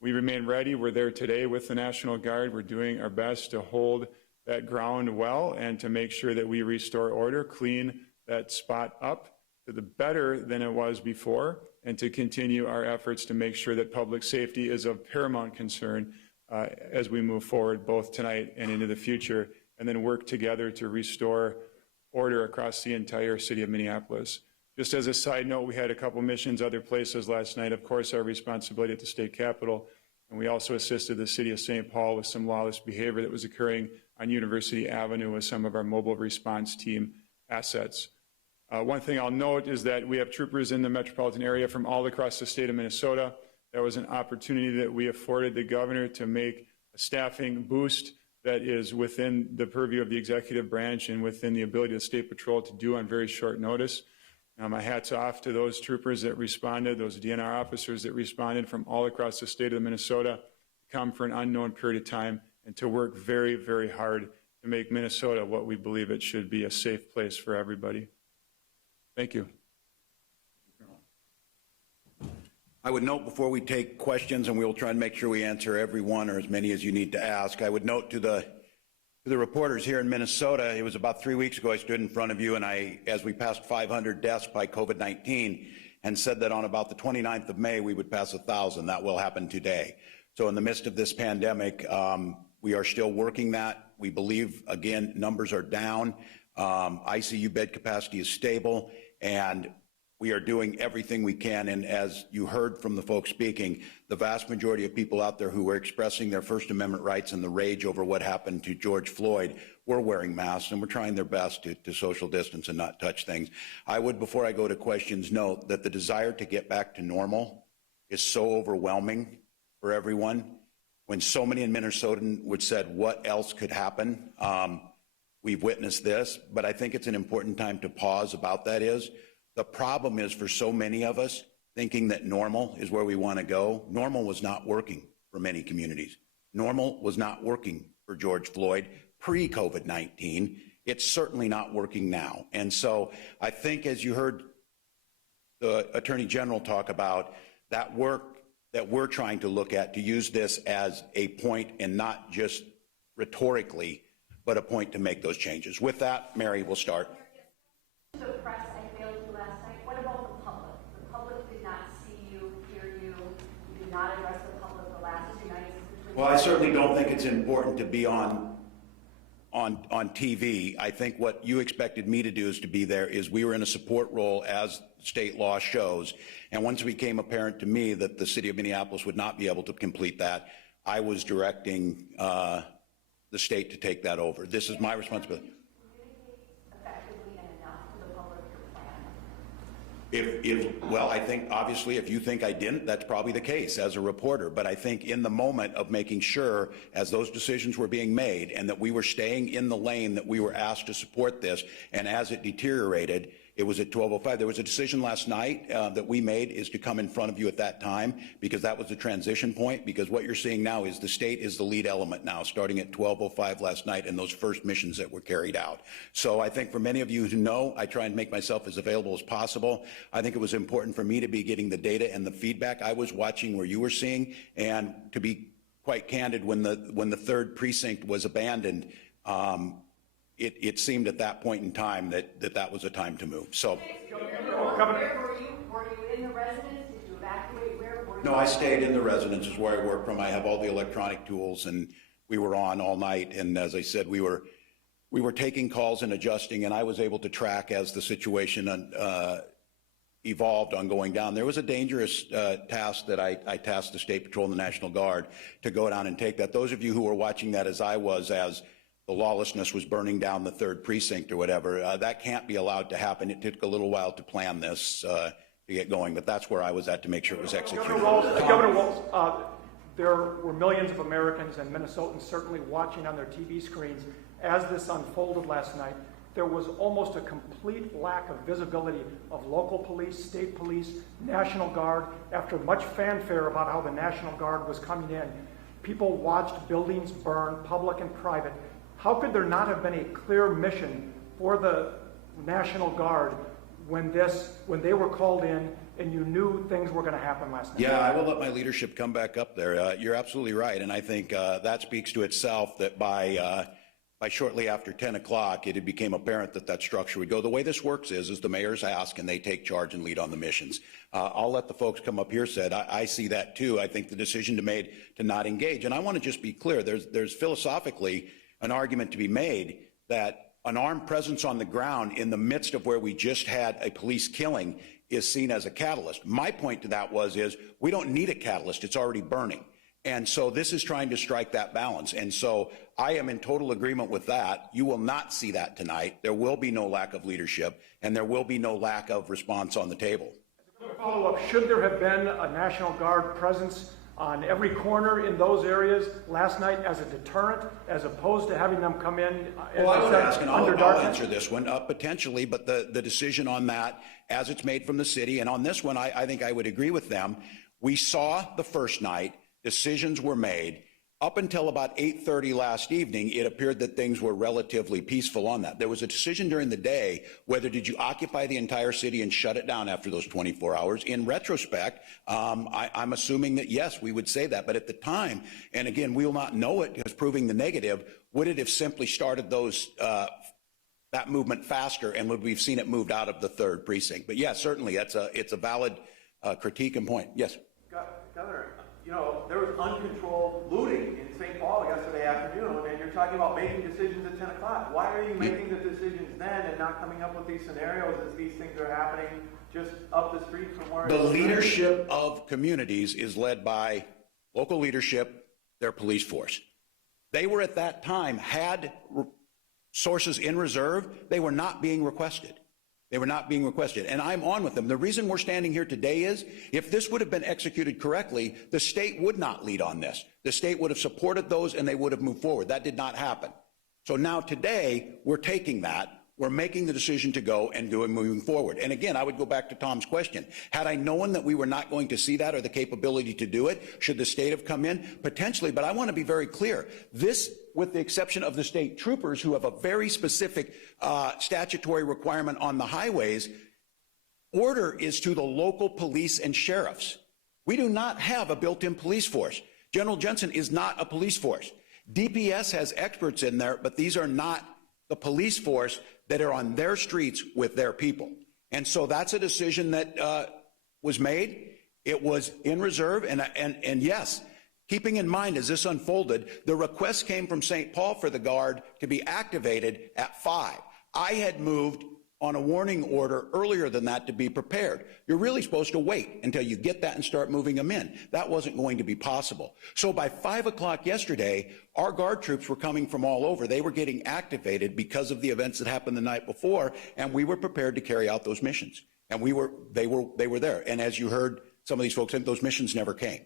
We remain ready. We're there today with the National Guard. We're doing our best to hold that ground well and to make sure that we restore order, clean that spot up to the better than it was before, and to continue our efforts to make sure that public safety is of paramount concern as we move forward both tonight and into the future, and then work together to restore order across the entire city of Minneapolis. Just as a side note, we had a couple missions other places last night. Of course, our responsibility at the state capitol, and we also assisted the city of St. Paul with some lawless behavior that was occurring on University Avenue with some of our mobile response team assets. One thing I'll note is that we have troopers in the metropolitan area from all across the state of Minnesota. That was an opportunity that we afforded the governor to make a staffing boost that is within the purview of the executive branch and within the ability of the State Patrol to do on very short notice. My hat's off to those troopers that responded, those DNR officers that responded from all across the state of Minnesota, to come for an unknown period of time and to work very, very hard to make Minnesota what we believe it should be, a safe place for everybody. Thank you. I would note before we take questions, and we will try and make sure we answer every one or as many as you need to ask, I would note to the reporters here in Minnesota, it was about 3 weeks ago I stood in front of you and as we passed 500 deaths by COVID-19, and said that on about the 29th of May we would pass 1,000. That will happen today. So in the midst of this pandemic, we are still working that. We believe, again, numbers are down. ICU bed capacity is stable, and we are doing everything we can. And as you heard from the folks speaking, the vast majority of people out there who were expressing their First Amendment rights and the rage over what happened to George Floyd were wearing masks, and we're trying their best to social distance and not touch things. I would, before I go to questions, note that the desire to get back to normal is so overwhelming for everyone. When so many in Minnesota would said, what else could happen? We've witnessed this, but I think it's an important time to pause about that is, the problem is for so many of us thinking that normal is where we want to go. Normal was not working for many communities. Normal was not working for George Floyd pre-COVID-19. It's certainly not working now. And so I think, as you heard the Attorney General talk about, that work that we're trying to look at to use this as a point, and not just rhetorically, but a point to make those changes. With that, Mary, we'll start. The press, I failed you last night. What about the public? The public did not see you, hear you. You did not address the public the last 2 nights. Well, I certainly don't think it's important to be on TV. I think what you expected me to do is to be there. Is we were in a support role as state law shows, and once it became apparent to me that the city of Minneapolis would not be able to complete that, I was directing the state to take that over. This is my responsibility. Well, I think obviously if you think I didn't, that's probably the case as a reporter. But I think in the moment of making sure as those decisions were being made and that we were staying in the lane that we were asked to support this, and as it deteriorated, it was at 12:05. There was a decision last night that we made is to come in front of you at that time because that was the transition point, because what you're seeing now is the state is the lead element now, starting at 12:05 last night and those first missions that were carried out. So I think for many of you who know, I try and make myself as available as possible. I think it was important for me to be getting the data and the feedback. I was watching where you were seeing, and to be quite candid, when the third precinct was abandoned, it seemed at that point in time that was a time to move. So, Where were you? Were you in the residence? Did you evacuate? Where were you? no, I stayed in the residence, is where I work from. I have all the electronic tools, and we were on all night. And as I said, we were taking calls and adjusting, and I was able to track as the situation evolved on going down. There was a dangerous task that I tasked the State Patrol and the National Guard to go down and take that. Those of you who were watching that as I was, as the lawlessness was burning down the third precinct or whatever, that can't be allowed to happen. It took a little while to plan this to get going, but that's where I was at to make sure it was executed. Governor Walz, there were millions of Americans and Minnesotans certainly watching on their TV screens as this unfolded last night. There was almost a complete lack of visibility of local police, state police, National Guard. After much fanfare about how the National Guard was coming in, people watched buildings burn, public and private. How could there not have been a clear mission for the National Guard when they were called in and you knew things were going to happen last night? Yeah, I will let my leadership come back up there. You're absolutely right, and I think that speaks to itself that by shortly after 10 o'clock, it became apparent that structure would go. The way this works is the mayors ask and they take charge and lead on the missions. I'll let the folks come up here said, I see that too. I think the decision made to not engage, and I want to just be clear, there's philosophically an argument to be made that an armed presence on the ground in the midst of where we just had a police killing is seen as a catalyst. My point to that is we don't need a catalyst, it's already burning. And so this is trying to strike that balance. And so I am in total agreement with that. You will not see that tonight. There will be no lack of leadership, and there will be no lack of response on the table. Follow-up, should there have been a National Guard presence on every corner in those areas last night as a deterrent, as opposed to having them come in Well, I would ask, and under I'll darkness? answer this one, potentially, but the decision on that, as it's made from the city, and on this one, I think I would agree with them. We saw the first night, decisions were made. Up until about 8:30 last evening, it appeared that things were relatively peaceful on that. There was a decision during the day whether did you occupy the entire city and shut it down after those 24 hours. In retrospect, I'm assuming that yes, we would say that. But at the time, and again, we will not know it as proving the negative, would it have simply started those that movement faster, and would we have seen it moved out of the third precinct? But yes, certainly, it's a valid critique and point. Yes. Governor, you know, there was uncontrolled looting in St. Paul yesterday afternoon, and you're talking about making decisions at 10 o'clock. Why are you making the decisions then and not coming up with these scenarios as these things are happening just up the street from where... The leadership of communities is led by local leadership, their police force. They were at that time, had sources in reserve, they were not being requested. They were not being requested, and I'm on with them. The reason we're standing here today is, if this would have been executed correctly, the state would not lead on this. The state would have supported those, and they would have moved forward. That did not happen. So now today, we're taking that, we're making the decision to go and do it moving forward. And again, I would go back to Tom's question. Had I known that we were not going to see that or the capability to do it, should the state have come in? Potentially, but I want to be very clear. This, with the exception of the state troopers who have a very specific statutory requirement on the highways, order is to the local police and sheriffs. We do not have a built-in police force. General Jensen is not a police force. DPS has experts in there, but these are not the police force that are on their streets with their people. And so that's a decision that was made. It was in reserve, and yes, keeping in mind as this unfolded, the request came from St. Paul for the Guard to be activated at 5. I had moved on a warning order earlier than that to be prepared. You're really supposed to wait until you get that and start moving them in. That wasn't going to be possible. So by 5 o'clock yesterday, our Guard troops were coming from all over. They were getting activated because of the events that happened the night before, and we were prepared to carry out those missions. And they were there. And as you heard some of these folks, those missions never came.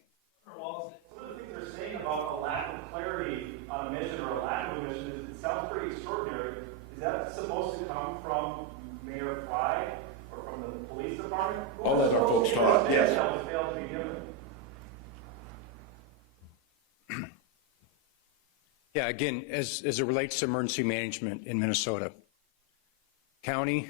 Well, some of the things they're saying about a lack of clarity on a mission or a lack of a mission, it sounds pretty extraordinary. Is that supposed to come from Mayor Fry or from the police department? I'll let our folks talk. Yes. That was failed to be given. Yeah, again, as it relates to emergency management in Minnesota, county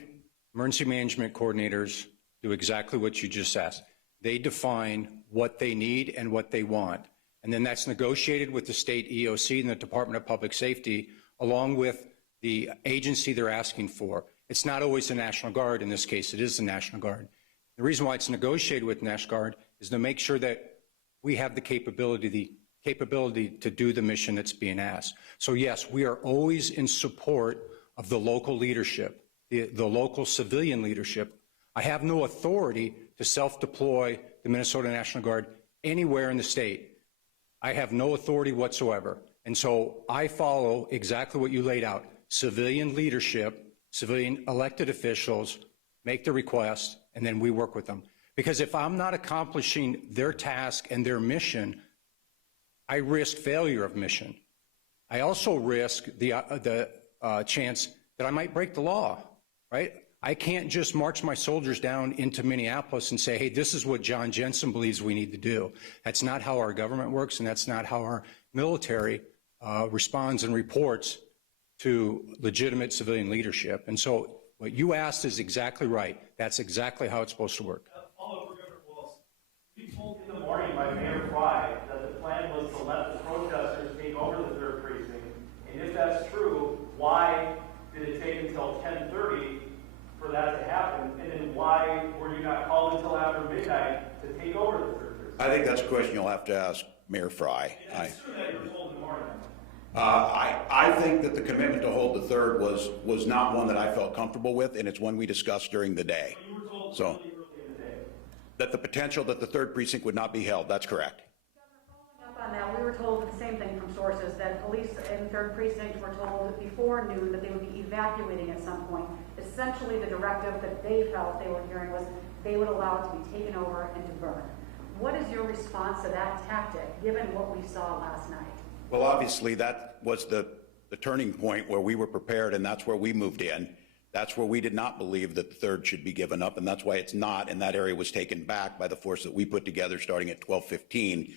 emergency management coordinators do exactly what you just asked. They define what they need and what they want. And then that's negotiated with the state EOC and the Department of Public Safety, along with the agency they're asking for. It's not always the National Guard. In this case, it is the National Guard. The reason why it's negotiated with the National Guard is to make sure that we have the capability to do the mission that's being asked. So yes, we are always in support of the local leadership, the local civilian leadership. I have no authority to self-deploy the Minnesota National Guard anywhere in the state. I have no authority whatsoever. And so I follow exactly what you laid out. Civilian leadership, civilian elected officials make the request, and then we work with them. Because if I'm not accomplishing their task and their mission, I risk failure of mission. I also risk the chance that I might break the law, right? I can't just march my soldiers down into Minneapolis and say, hey, this is what John Jensen believes we need to do. That's not how our government works, and that's not how our military responds and reports to legitimate civilian leadership. And so what you asked is exactly right. That's exactly how it's supposed to work. Follow-up for Governor Walz. You told in the morning by Mayor Fry that the plan was to let the protesters take over the 3rd precinct. And if that's true, why did it take until 10:30 for that to happen? And then why were you not called until after midnight to take over the 3rd precinct? I think that's a question you'll have to ask Mayor Fry. I assume that you were told in the morning. I think that the commitment to hold the 3rd was not one that I felt comfortable with, and it's one we discussed during the day. You were told So, really early in the day. that the potential that the 3rd precinct would not be held, that's correct. Following up on that, we were told the same thing from sources, that police in 3rd Precinct were told before noon that they would be evacuating at some point. Essentially, the directive that they felt they were hearing was they would allow it to be taken over and to burn. What is your response to that tactic, given what we saw last night? Well, obviously, that was the turning point where we were prepared, and that's where we moved in. That's where we did not believe that the 3rd should be given up, and that's why it's not, and that area was taken back by the force that we put together starting at 12:15,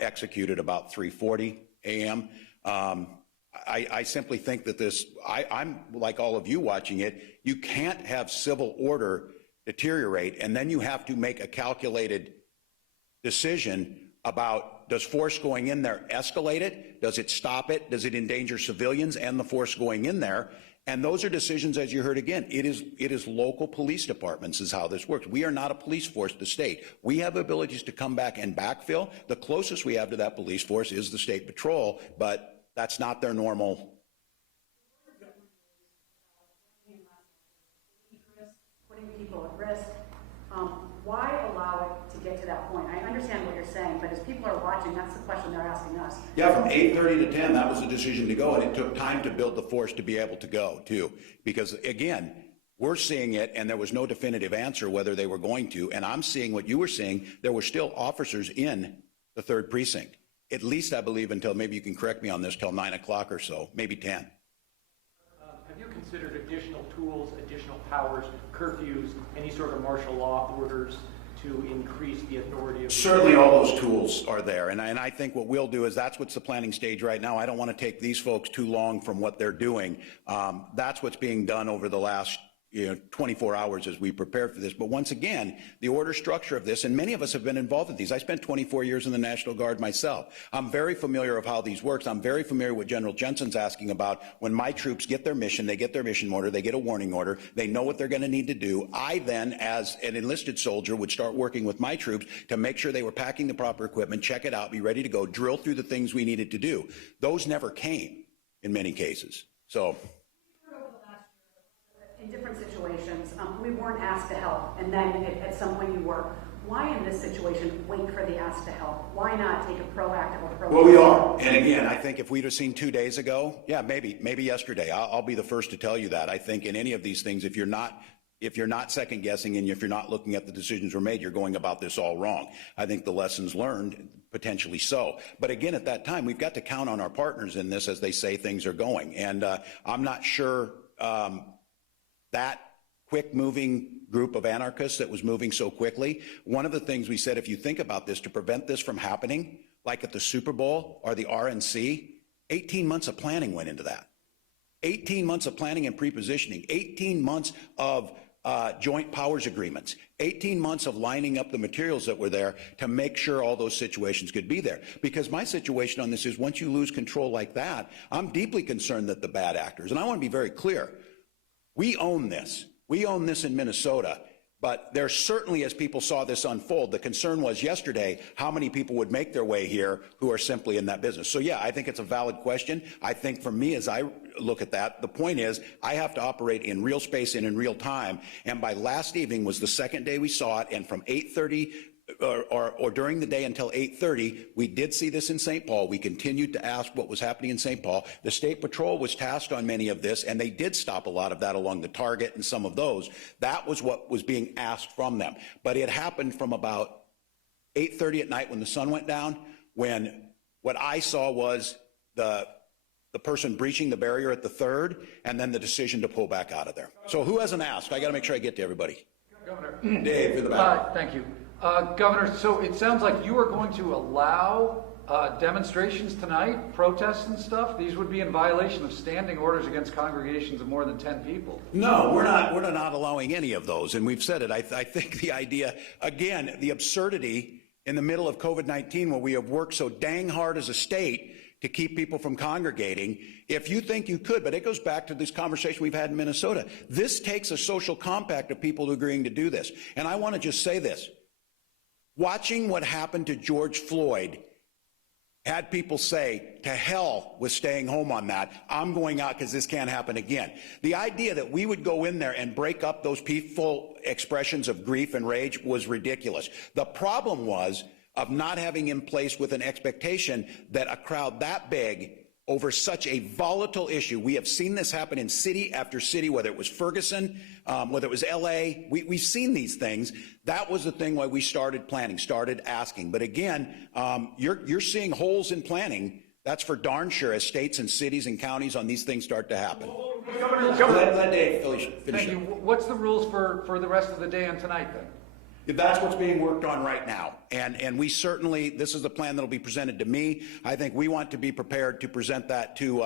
executed about 3:40 a.m. I simply think that I'm like all of you watching it, you can't have civil order deteriorate, and then you have to make a calculated decision about, does force going in there escalate it? Does it stop it? Does it endanger civilians and the force going in there? And those are decisions, as you heard again, it is local police departments is how this works. We are not a police force, the state. We have abilities to come back and backfill. The closest we have to that police force is the state patrol, but that's not their normal. Putting people at risk. Why allow it to get to that point? I understand what you're saying, but as people are watching, that's the question they're asking us. Yeah, from 8:30 to 10, that was the decision to go, and it took time to build the force to be able to go, too. Because, again, we're seeing it, and there was no definitive answer whether they were going to, and I'm seeing what you were seeing. There were still officers in the 3rd precinct, at least, I believe, until, maybe you can correct me on this, till 9 o'clock or so, maybe 10. Have you considered additional tools, additional powers, curfews, any sort of martial law orders to increase the authority of... Certainly all those tools are there, and I think what we'll do is that's what's the planning stage right now. I don't want to take these folks too long from what they're doing. That's what's being done over the last 24 hours as we prepare for this. But once again, the order structure of this, and many of us have been involved with these. I spent 24 years in the National Guard myself. I'm very familiar of how these works. I'm very familiar with what General Jensen's asking about. When my troops get their mission, they get their mission order, they get a warning order, they know what they're going to need to do. I then, as an enlisted soldier, would start working with my troops to make sure they were packing the proper equipment, check it out, be ready to go, drill through the things we needed to do. Those never came in many cases. So... In different situations, we weren't asked to help, and then at some point you were. Why in this situation wait for the ask to help? Why not take a proactive approach? Well, we are. And again, I think if we'd have seen 2 days ago, yeah, maybe yesterday, I'll be the first to tell you that. I think in any of these things, if if you're not second guessing and if you're not looking at the decisions were made, you're going about this all wrong. I think the lessons learned, potentially so. But again, at that time, we've got to count on our partners in this as they say things are going. And I'm not sure that quick-moving group of anarchists that was moving so quickly. One of the things we said, if you think about this, to prevent this from happening, like at the Super Bowl or the RNC, 18 months of planning went into that. 18 months of planning and pre-positioning, 18 months of joint powers agreements, 18 months of lining up the materials that were there to make sure all those situations could be there. Because my situation on this is, once you lose control like that, I'm deeply concerned that the bad actors, and I want to be very clear, we own this. We own this in Minnesota. But there certainly, as people saw this unfold, the concern was yesterday how many people would make their way here who are simply in that business. So, yeah, I think it's a valid question. I think for me, as I look at that, the point is I have to operate in real space and in real time. And by last evening was the second day we saw it. And from 8:30 or during the day until 8:30, we did see this in St. Paul. We continued to ask what was happening in St. Paul. The State Patrol was tasked on many of this, and they did stop a lot of that along the Target and some of those. That was what was being asked from them. But it happened from about 8:30 at night when the sun went down, when what I saw was the person breaching the barrier at the 3rd, and then the decision to pull back out of there. So who hasn't asked? I got to make sure I get to everybody. Governor. Dave, in the back. Thank you. Governor, so it sounds like you are going to allow demonstrations tonight, protests and stuff. These would be in violation of standing orders against congregations of more than 10 people. No, we're not allowing any of those. And we've said it. I think the idea, again, the absurdity in the middle of COVID-19, where we have worked so dang hard as a state to keep people from congregating. If you think you could, but it goes back to this conversation we've had in Minnesota. This takes a social compact of people agreeing to do this. And I want to just say this. Watching what happened to George Floyd had people say, to hell with staying home on that. I'm going out because this can't happen again. The idea that we would go in there and break up those peaceful expressions of grief and rage was ridiculous. The problem was of not having in place with an expectation that a crowd that big over such a volatile issue. We have seen this happen in city after city, whether it was Ferguson, whether it was LA. We've seen these things. That was the thing why we started planning, started asking. But again, you're seeing holes in planning. That's for darn sure as states and cities and counties on these things start to happen. Let Dave finish. Thank you. What's the rules for the rest of the day and tonight then? That's what's being worked on right now. And we certainly, this is the plan that will be presented to me. I think we want to be prepared to present that to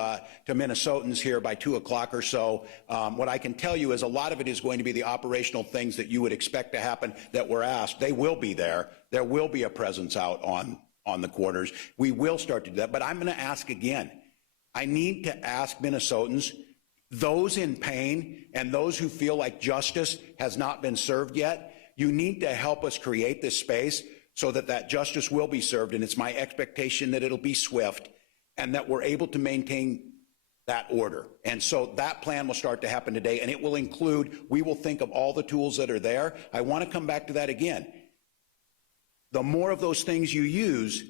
Minnesotans here by 2 o'clock or so. What I can tell you is a lot of it is going to be the operational things that you would expect to happen that were asked. They will be there. There will be a presence out on the corners. We will start to do that. But I'm going to ask again. I need to ask Minnesotans, those in pain and those who feel like justice has not been served yet, you need to help us create this space so that justice will be served, and it's my expectation that it'll be swift and that we're able to maintain that order. And so that plan will start to happen today, and it will include, we will think of all the tools that are there. I want to come back to that again. The more of those things you use,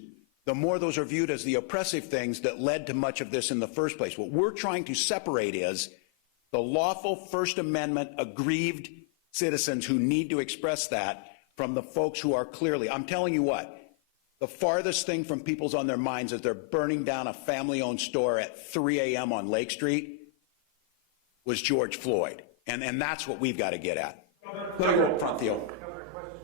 the more those are viewed as the oppressive things that led to much of this in the first place. What we're trying to separate is the lawful First Amendment aggrieved citizens who need to express that from the folks who are clearly, I'm telling you what, the farthest thing from people's on their minds is they're burning down a family-owned store at 3 a.m. on Lake Street was George Floyd. And that's what we've got to get at. Let me go up front, Theo. Governor, question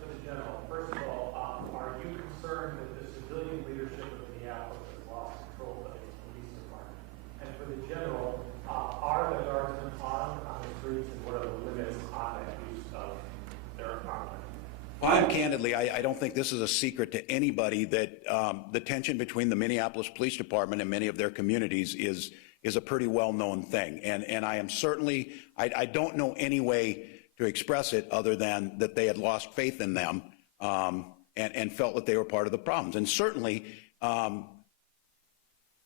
for the general. First of all, are you concerned that the civilian leadership of Minneapolis has lost control of its police department? And for the general, are the guardsmen armed on the streets, and what are the limits on that use of their armament? Well, candidly, I don't think this is a secret to anybody that the tension between the Minneapolis Police Department and many of their communities is a pretty well-known thing. And I am certainly, I don't know any way to express it other than that they had lost faith in them and felt that they were part of the problems. And certainly,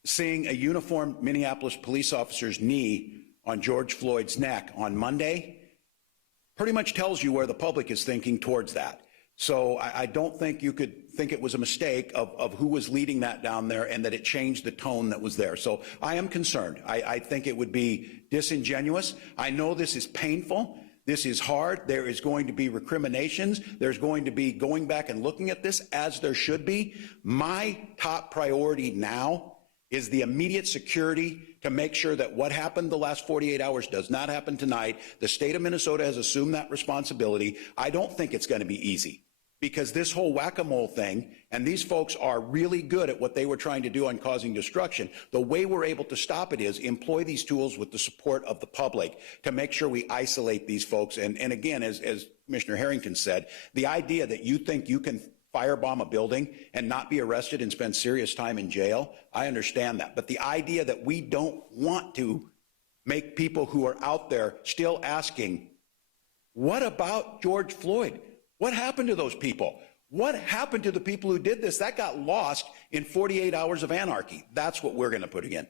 seeing a uniformed Minneapolis police officer's knee on George Floyd's neck on Monday pretty much tells you where the public is thinking towards that. So I don't think you could think it was a mistake of who was leading that down there and that it changed the tone that was there. So I am concerned. I think it would be disingenuous. I know this is painful. This is hard. There is going to be recriminations. There's going to be going back and looking at this, as there should be. My top priority now is the immediate security to make sure that what happened the last 48 hours does not happen tonight. The state of Minnesota has assumed that responsibility. I don't think it's going to be easy, because this whole whack-a-mole thing, and these folks are really good at what they were trying to do on causing destruction. The way we're able to stop it is employ these tools with the support of the public to make sure we isolate these folks. And again, as Commissioner Harrington said, the idea that you think you can firebomb a building and not be arrested and spend serious time in jail, I understand that. But the idea that we don't want to make people who are out there still asking, what about George Floyd? What happened to those people? What happened to the people who did this? That got lost in 48 hours of anarchy. That's what we're going to put again.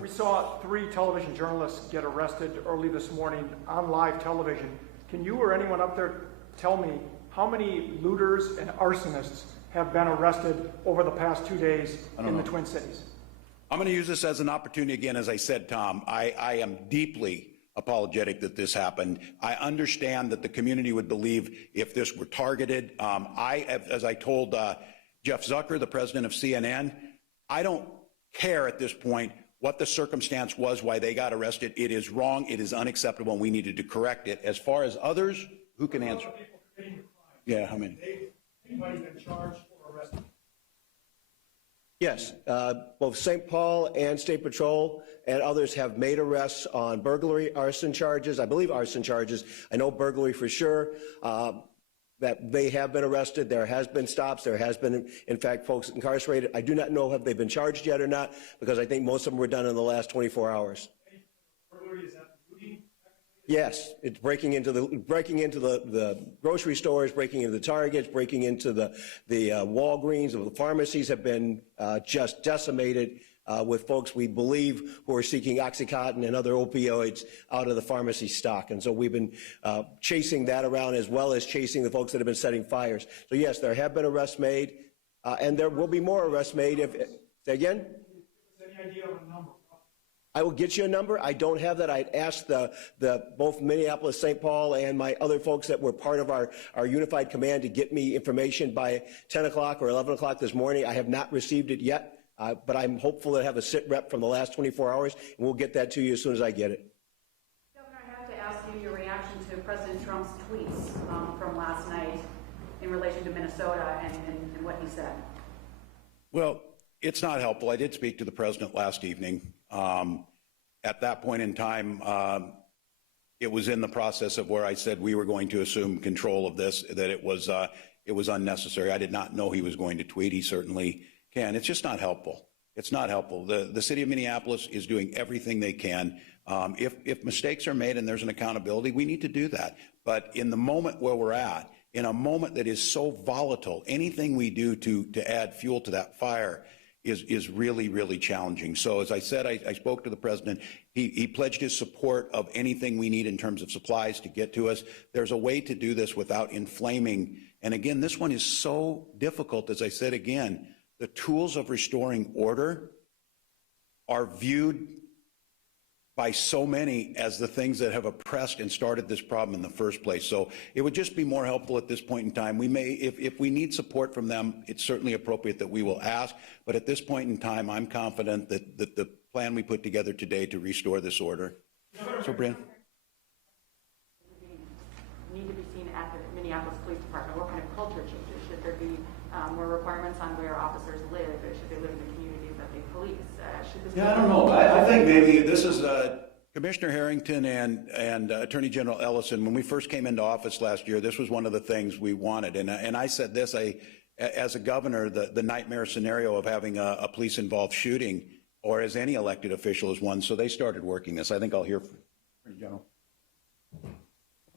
We saw 3 television journalists get arrested early this morning on live television. Can you or anyone up there tell me how many looters and arsonists have been arrested over the past 2 days in the Twin Cities? I'm going to use this as an opportunity again. As I said, Tom, I am deeply apologetic that this happened. I understand that the community would believe if this were targeted. As I told Jeff Zucker, the president of CNN, I don't care at this point what the circumstance was, why they got arrested. It is wrong. It is unacceptable, and we needed to correct it. As far as others, who can answer? Yeah, how many? Anybody been charged or arrested? Yes, both St. Paul and State Patrol and others have made arrests on burglary, arson charges. I believe arson charges. I know burglary for sure. That they have been arrested. There has been stops. There has been, in fact, folks incarcerated. I do not know have they been charged yet or not, because I think most of them were done in the last 24 hours. Burglary, is that looting? Yes, it's breaking into the grocery stores, breaking into the Targets, breaking into the Walgreens. The pharmacies have been just decimated with folks we believe who are seeking Oxycontin and other opioids out of the pharmacy stock. And so we've been chasing that around, as well as chasing the folks that have been setting fires. So yes, there have been arrests made, and there will be more arrests made. Say again? Any idea of a number? I will get you a number. I don't have that. I'd asked both Minneapolis, St. Paul, and my other folks that were part of our unified command to get me information by 10 o'clock or 11 o'clock this morning. I have not received it yet, but I'm hopeful to have a sit rep from the last 24 hours, and we'll get that to you as soon as I get it. Governor, I have to ask you your reaction to President Trump's tweets from last night in relation to Minnesota and what he said. Well, it's not helpful. I did speak to the president last evening. At that point in time, it was in the process of where I said we were going to assume control of this, that it was unnecessary. I did not know he was going to tweet. He certainly can. It's just not helpful. It's not helpful. The city of Minneapolis is doing everything they can. If mistakes are made and there's an accountability, we need to do that. But in the moment where we're at, in a moment that is so volatile, anything we do to add fuel to that fire is really, really challenging. So as I said, I spoke to the president. He pledged his support of anything we need in terms of supplies to get to us. There's a way to do this without inflaming. And again, this one is so difficult. As I said again, the tools of restoring order are viewed by so many as the things that have oppressed and started this problem in the first place. So it would just be more helpful at this point in time. We may, if we need support from them, it's certainly appropriate that we will ask. But at this point in time, I'm confident that the plan we put together today to restore this order. So, Brian? Need to be seen at the Minneapolis Police Department. What kind of culture changes? Should there be more requirements on where officers live? Should they live in the communities that they police? I don't know. I think maybe this is Commissioner Harrington and Attorney General Ellison. When we first came into office last year, this was one of the things we wanted. And I said this, as a governor, the nightmare scenario of having a police-involved shooting, or as any elected official, is one. So they started working this. I think I'll hear from Attorney General.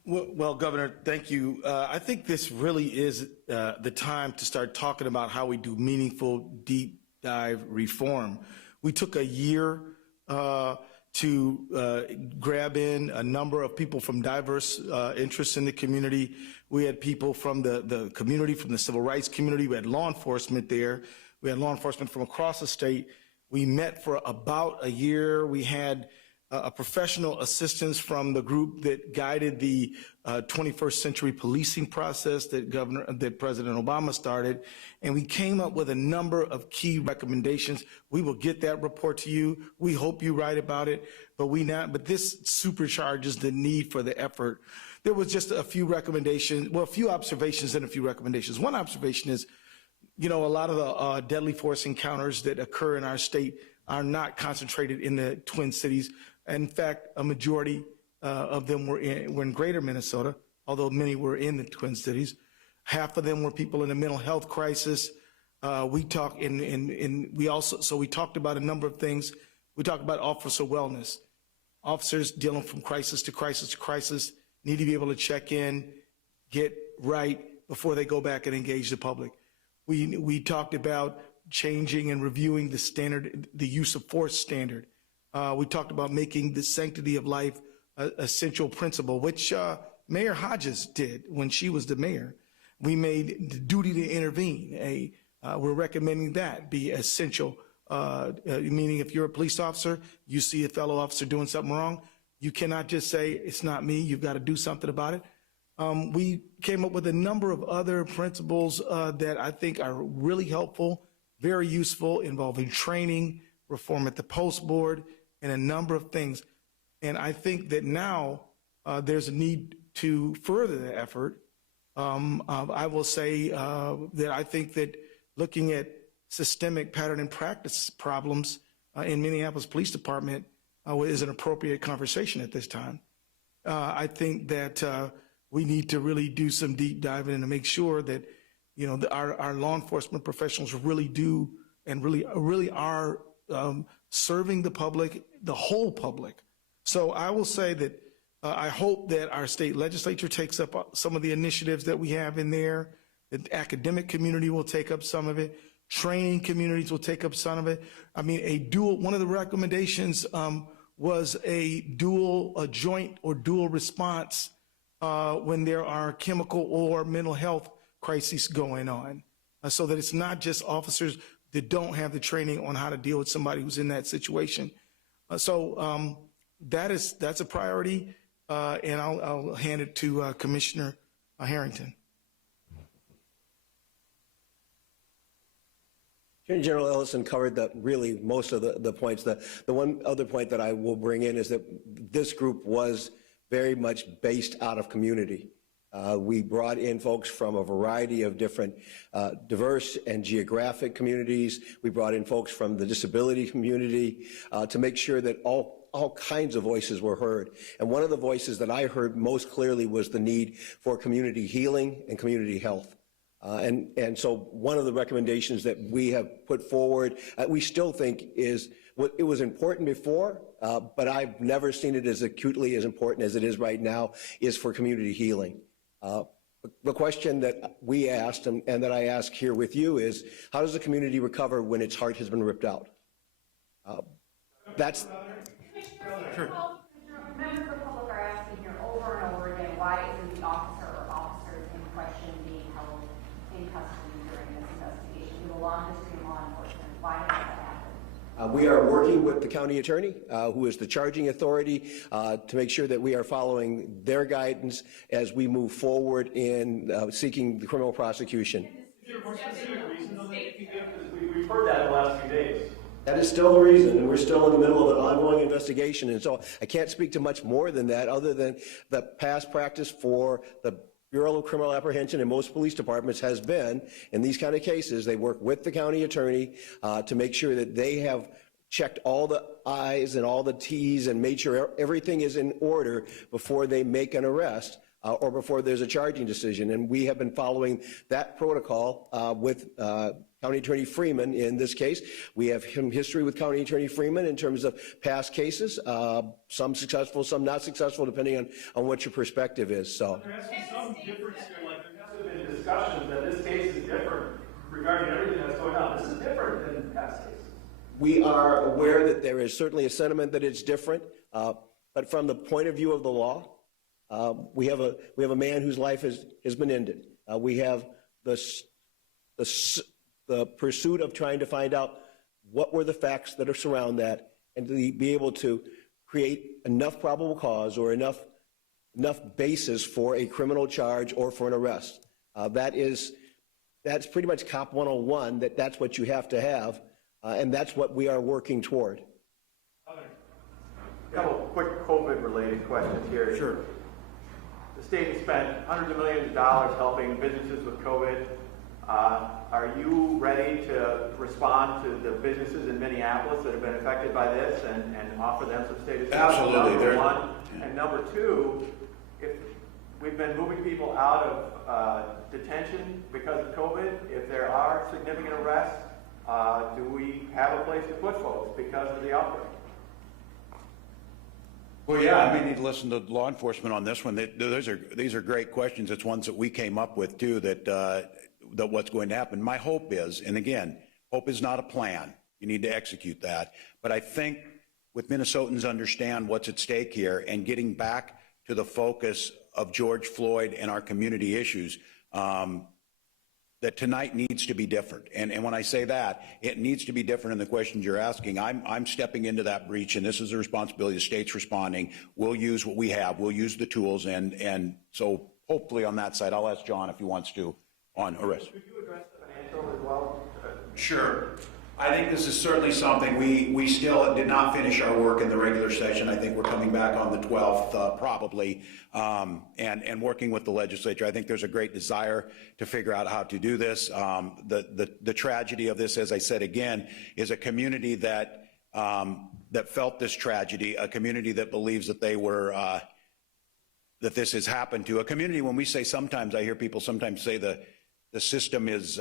Well, Governor, thank you. I think this really is the time to start talking about how we do meaningful, deep dive reform. We took a year to grab in a number of people from diverse interests in the community. We had people from the community, from the civil rights community. We had law enforcement there. We had law enforcement from across the state. We met for about a year. We had a professional assistance from the group that guided the 21st century policing process that President Obama started, and we came up with a number of key recommendations. We will get that report to you. We hope you write about it, but this supercharges the need for the effort. There was just a few recommendations, well, a few observations and a few recommendations. One observation is, a lot of the deadly force encounters that occur in our state are not concentrated in the Twin Cities. In fact, a majority of them were in greater Minnesota, although many were in the Twin Cities. Half of them were people in a mental health crisis. We talked about a number of things. We talked about officer wellness. Officers dealing from crisis to crisis to crisis need to be able to check in, get right before they go back and engage the public. We talked about changing and reviewing the use of force standard. We talked about making the sanctity of life a essential principle, which Mayor Hodges did when she was the mayor. We made the duty to intervene. We're recommending that be essential, meaning if you're a police officer, you see a fellow officer doing something wrong, you cannot just say, it's not me, you've got to do something about it. We came up with a number of other principles that I think are really helpful, very useful, involving training, reform at the post board, and a number of things. And I think that now there's a need to further the effort. I will say that I think that looking at systemic pattern and practice problems in Minneapolis Police Department is an appropriate conversation at this time. I think that we need to really do some deep diving and to make sure that our law enforcement professionals really do and really are serving the public, the whole public. So I will say that I hope that our state legislature takes up some of the initiatives that we have in there. The academic community will take up some of it. Training communities will take up some of it. I mean, one of the recommendations was a joint or dual response when there are chemical or mental health crises going on, so that it's not just officers that don't have the training on how to deal with somebody who's in that situation. That's a priority, and I'll hand it to Commissioner Harrington. Attorney General Ellison covered really most of the points. The one other point that I will bring in is that this group was very much based out of community. We brought in folks from a variety of different diverse and geographic communities. We brought in folks from the disability community to make sure that all kinds of voices were heard. And one of the voices that I heard most clearly was the need for community healing and community health. And so one of the recommendations that we have put forward, we still think it was important before, but I've never seen it as acutely as important as it is right now, is for community healing. The question that we asked and that I ask here with you is, how does the community recover when its heart has been ripped out? That's... Sure. Members of the public are asking here over and over again, why isn't the officer or officers in question being held in custody during this investigation? We have a long history of law enforcement. Why has that happened? We are working with the county attorney, who is the charging authority, to make sure that we are following their guidance as we move forward in seeking the criminal prosecution. Is there a more specific reason though that you can give? Because we've heard that in the last few days. That is still the reason, and we're still in the middle of an ongoing investigation, and so I can't speak to much more than that, other than the past practice for the Bureau of Criminal Apprehension and most police departments has been, in these kind of cases, they work with the county attorney to make sure that they have checked all the I's and all the T's and made sure everything is in order before they make an arrest or before there's a charging decision. And we have been following that protocol with County Attorney Freeman in this case. We have history with County Attorney Freeman in terms of past cases, some successful, some not successful, depending on what your perspective is. So there has to be some difference here, like there has to have been discussion that this case is different regarding everything that's going on. This is different than past cases. We are aware that there is certainly a sentiment that it's different, but from the point of view of the law, we have a man whose life has been ended. We have the pursuit of trying to find out what were the facts that are surround that, and to be able to create enough probable cause or enough basis for a criminal charge or for an arrest. That's pretty much Cop 101, that's what you have to have, and that's what we are working toward. A couple quick COVID-related questions here. Sure. The state has spent hundreds of millions of dollars helping businesses with COVID. Are you ready to respond to the businesses in Minneapolis that have been affected by this and offer them some state assistance? Absolutely. Number one. And number two, if we've been moving people out of detention because of COVID, if there are significant arrests, do we have a place to put folks because of the outbreak? Well, yeah, I may need to listen to law enforcement on this one. These are great questions. It's ones that we came up with too, that what's going to happen. My hope is, and again, hope is not a plan. You need to execute that. But I think with Minnesotans understand what's at stake here and getting back to the focus of George Floyd and our community issues, that tonight needs to be different. And when I say that, it needs to be different in the questions you're asking. I'm stepping into that breach, and this is the responsibility. The state's responding. We'll use what we have. We'll use the tools. And so hopefully on that side, I'll ask John if he wants to on arrest. Could you address the financial as well? Sure. I think this is certainly something we still did not finish our work in the regular session. I think we're coming back on the 12th probably, and working with the legislature. I think there's a great desire to figure out how to do this. The tragedy of this, as I said again, is a community that felt this tragedy, a community that believes that they were that this has happened to, a community. When we say sometimes, I hear people sometimes say the system's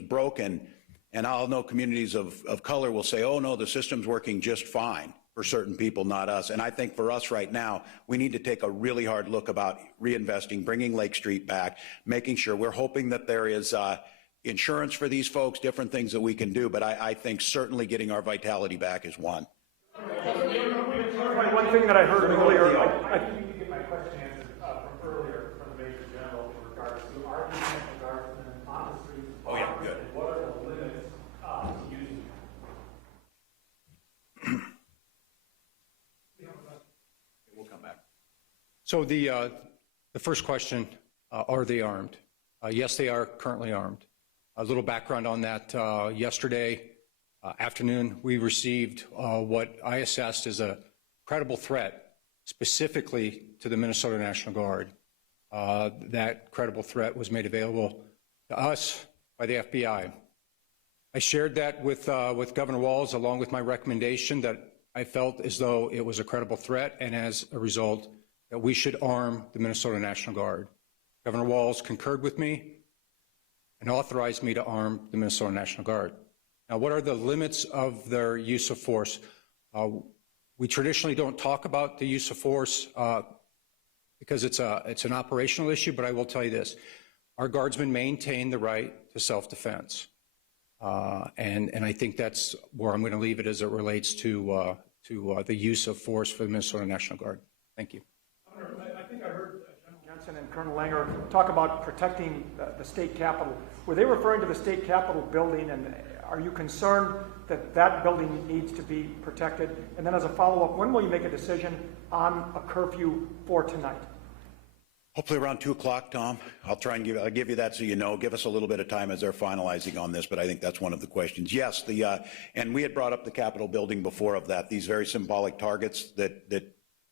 broken. And I'll know communities of color will say, oh, no, the system's working just fine for certain people, not us. And I think for us right now, we need to take a really hard look about reinvesting, bringing Lake Street back, making sure we're hoping that there is insurance for these folks, different things that we can do. But I think certainly getting our vitality back is one. One thing that I heard earlier, I think you can get my question answered from earlier from the Major General in regards to our National Guardsmen on the streets. Oh, yeah, good. And what are the limits to using We'll come back. So the first question, are they armed? Yes, they are currently armed. A little background on that. Yesterday afternoon, we received what I assessed as a credible threat, specifically to the Minnesota National Guard. That credible threat was made available to us by the FBI. I shared that with Governor Walz, along with my recommendation that I felt as though it was a credible threat, and as a result, that we should arm the Minnesota National Guard. Governor Walz concurred with me and authorized me to arm the Minnesota National Guard. Now, what are the limits of their use of force? We traditionally don't talk about the use of force because it's an operational issue, but I will tell you this. Our guardsmen maintain the right to self-defense. And I think that's where I'm going to leave it as it relates to the use of force for the Minnesota National Guard. Thank you. I think I heard General Jensen and Colonel Langer talk about protecting the state capitol. Were they referring to the state capitol building, and are you concerned that that building needs to be protected? And then as a follow-up, when will you make a decision on a curfew for tonight? Hopefully around 2 o'clock, Tom. I'll give you that so you know. Give us a little bit of time as they're finalizing on this, but I think that's one of the questions. Yes, and we had brought up the Capitol building before of that. These very symbolic targets that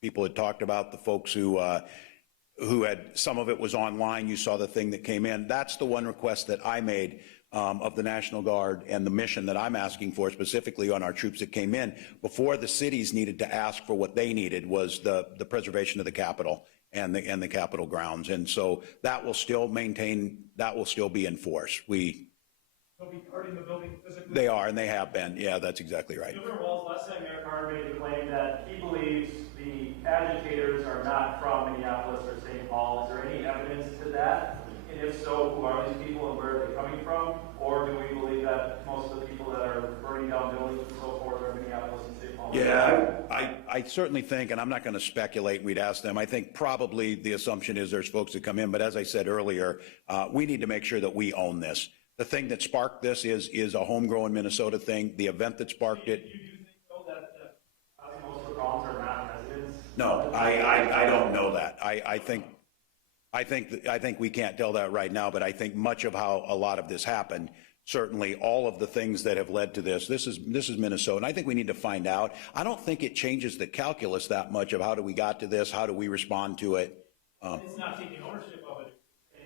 people had talked about, the folks who had, some of it was online. You saw the thing that came in. That's the one request that I made of the National Guard, and the mission that I'm asking for specifically on our troops that came in before the cities needed to ask for what they needed was the preservation of the Capitol and the Capitol grounds. And so that will still be in force. They'll be guarding the building physically? They are, and they have been. Yeah, that's exactly right. Governor Walz, last time Mayor Carter made the claim that he believes the agitators are not from Minneapolis or St. Paul. Is there any evidence to that? And if so, who are these people and where are they coming from? Or do we believe that most of the people that are burning down buildings and so forth are Minneapolis and St. Paul? Yeah, I certainly think, and I'm not going to speculate, we'd ask them. I think probably the assumption is there's folks that come in, but as I said earlier, we need to make sure that we own this. The thing that sparked this is a homegrown Minnesota thing. The event that sparked it. You do think, though, that most of the No, I don't know that. I think we can't tell that right now, but I think much of how a lot of this happened, certainly all of the things that have led to this is Minnesota, and I think we need to find out. I don't think it changes the calculus that much of how do we got to this, how do we respond to it. It's not taking ownership of it,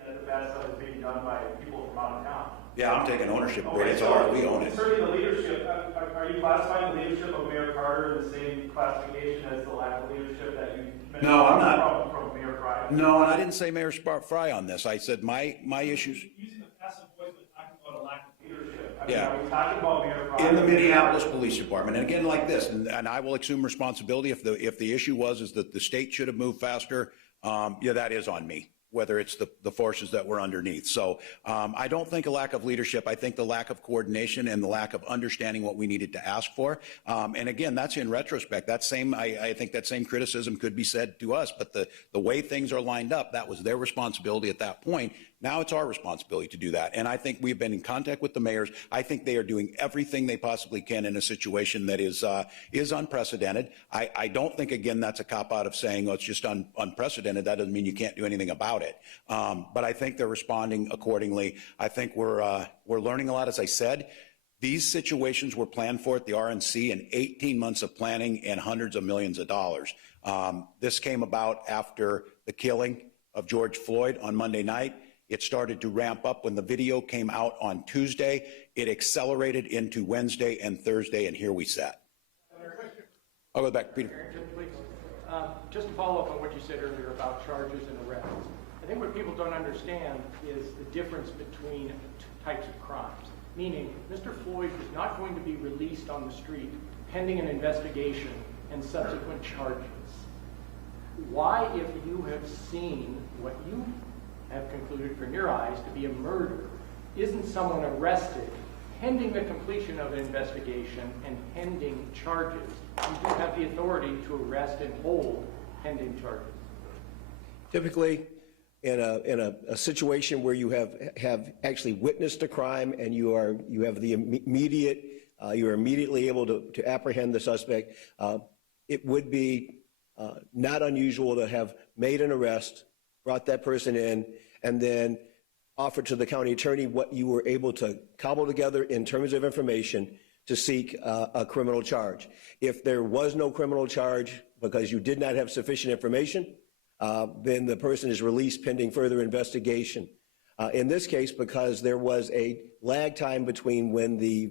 and the bad stuff is being done by people from out of town. Yeah, I'm taking ownership. Okay, It's ours. We own it. Concerning the leadership, are you classifying the leadership of Mayor Carter in the same classification as the lack of leadership that you mentioned? No, I'm not. From Mayor Fry? No, and I didn't say Mayor Fry on this. I said my issues. Using the passive voice, but talking about a lack of leadership. I mean, Yeah. are we talking about Mayor Fry? In the Minneapolis Police Department, and again like this, and I will assume responsibility if the issue is that the state should have moved faster. Yeah, that is on me, whether it's the forces that were underneath. So I don't think a lack of leadership. I think the lack of coordination and the lack of understanding what we needed to ask for. And again, that's in retrospect. I think that same criticism could be said to us, but the way things are lined up, that was their responsibility at that point. Now it's our responsibility to do that. And I think we've been in contact with the mayors. I think they are doing everything they possibly can in a situation that is unprecedented. I don't think, again, that's a cop-out of saying, oh, it's just unprecedented. That doesn't mean you can't do anything about it. But I think they're responding accordingly. I think we're learning a lot, as I said. These situations were planned for at the RNC in 18 months of planning and hundreds of millions of dollars. This came about after the killing of George Floyd on Monday night. It started to ramp up when the video came out on Tuesday. It accelerated into Wednesday and Thursday, and here we sat. I'll go back to Peter. Please. Just to follow up on what you said earlier about charges and arrests. I think what people don't understand is the difference between two types of crimes. Meaning, Mr. Floyd is not going to be released on the street pending an investigation and subsequent charges. Why, if you have seen what you have concluded from your eyes to be a murder, isn't someone arrested pending the completion of an investigation and pending charges? You do have the authority to arrest and hold pending charges. Typically, in a situation where you have actually witnessed a crime and you have the immediate, you are immediately able to apprehend the suspect, it would be not unusual to have made an arrest, brought that person in, and then offered to the county attorney what you were able to cobble together in terms of information to seek a criminal charge. If there was no criminal charge because you did not have sufficient information, then the person is released pending further investigation. In this case, because there was a lag time between when the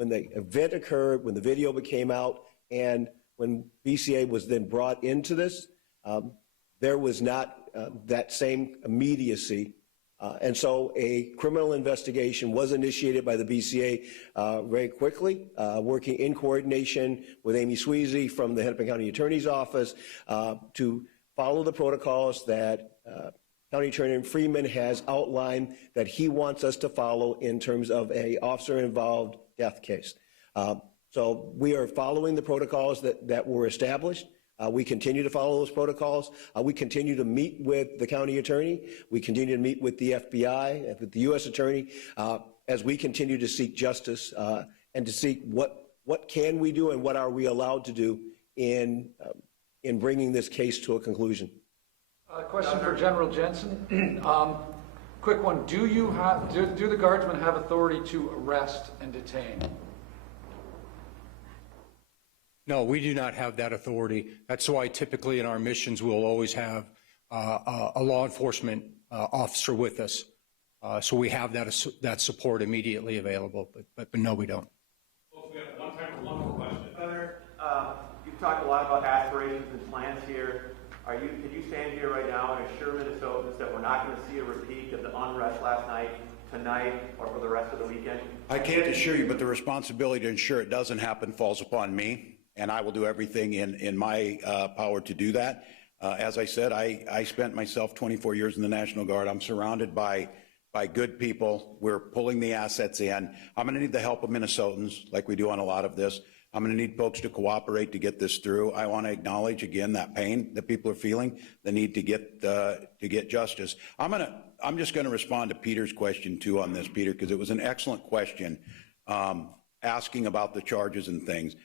event occurred, when the video came out, and when BCA was then brought into this, there was not that same immediacy. And so a criminal investigation was initiated by the BCA very quickly, working in coordination with Amy Sweezy from the Hennepin County Attorney's Office to follow the protocols that County Attorney Freeman has outlined that he wants us to follow in terms of an officer-involved death case. So we are following the protocols that were established. We continue to follow those protocols. We continue to meet with the county attorney. We continue to meet with the FBI and with the U.S. attorney as we continue to seek justice and to seek what can we do and what are we allowed to do in bringing this case to a conclusion. Question for General Jensen. Quick one. Do the guardsmen have authority to arrest and detain? No, we do not have that authority. That's why typically in our missions we'll always have a law enforcement officer with us. So we have that support immediately available, but no, we don't. Well, we have one more question. Senator, you've talked a lot about aspirations and plans here. Can you stand here right now and assure Minnesotans that we're not going to see a repeat of the unrest last night, tonight, or for the rest of the weekend? I can't assure you, but the responsibility to ensure it doesn't happen falls upon me. And I will do everything in my power to do that. As I said, I spent myself 24 years in the National Guard. I'm surrounded by good people. We're pulling the assets in. I'm going to need the help of Minnesotans, like we do on a lot of this. I'm going to need folks to cooperate to get this through. I want to acknowledge again that pain that people are feeling, the need to get justice. I'm just going to respond to Peter's question too on this, Peter, because it was an excellent question, asking about the charges and things.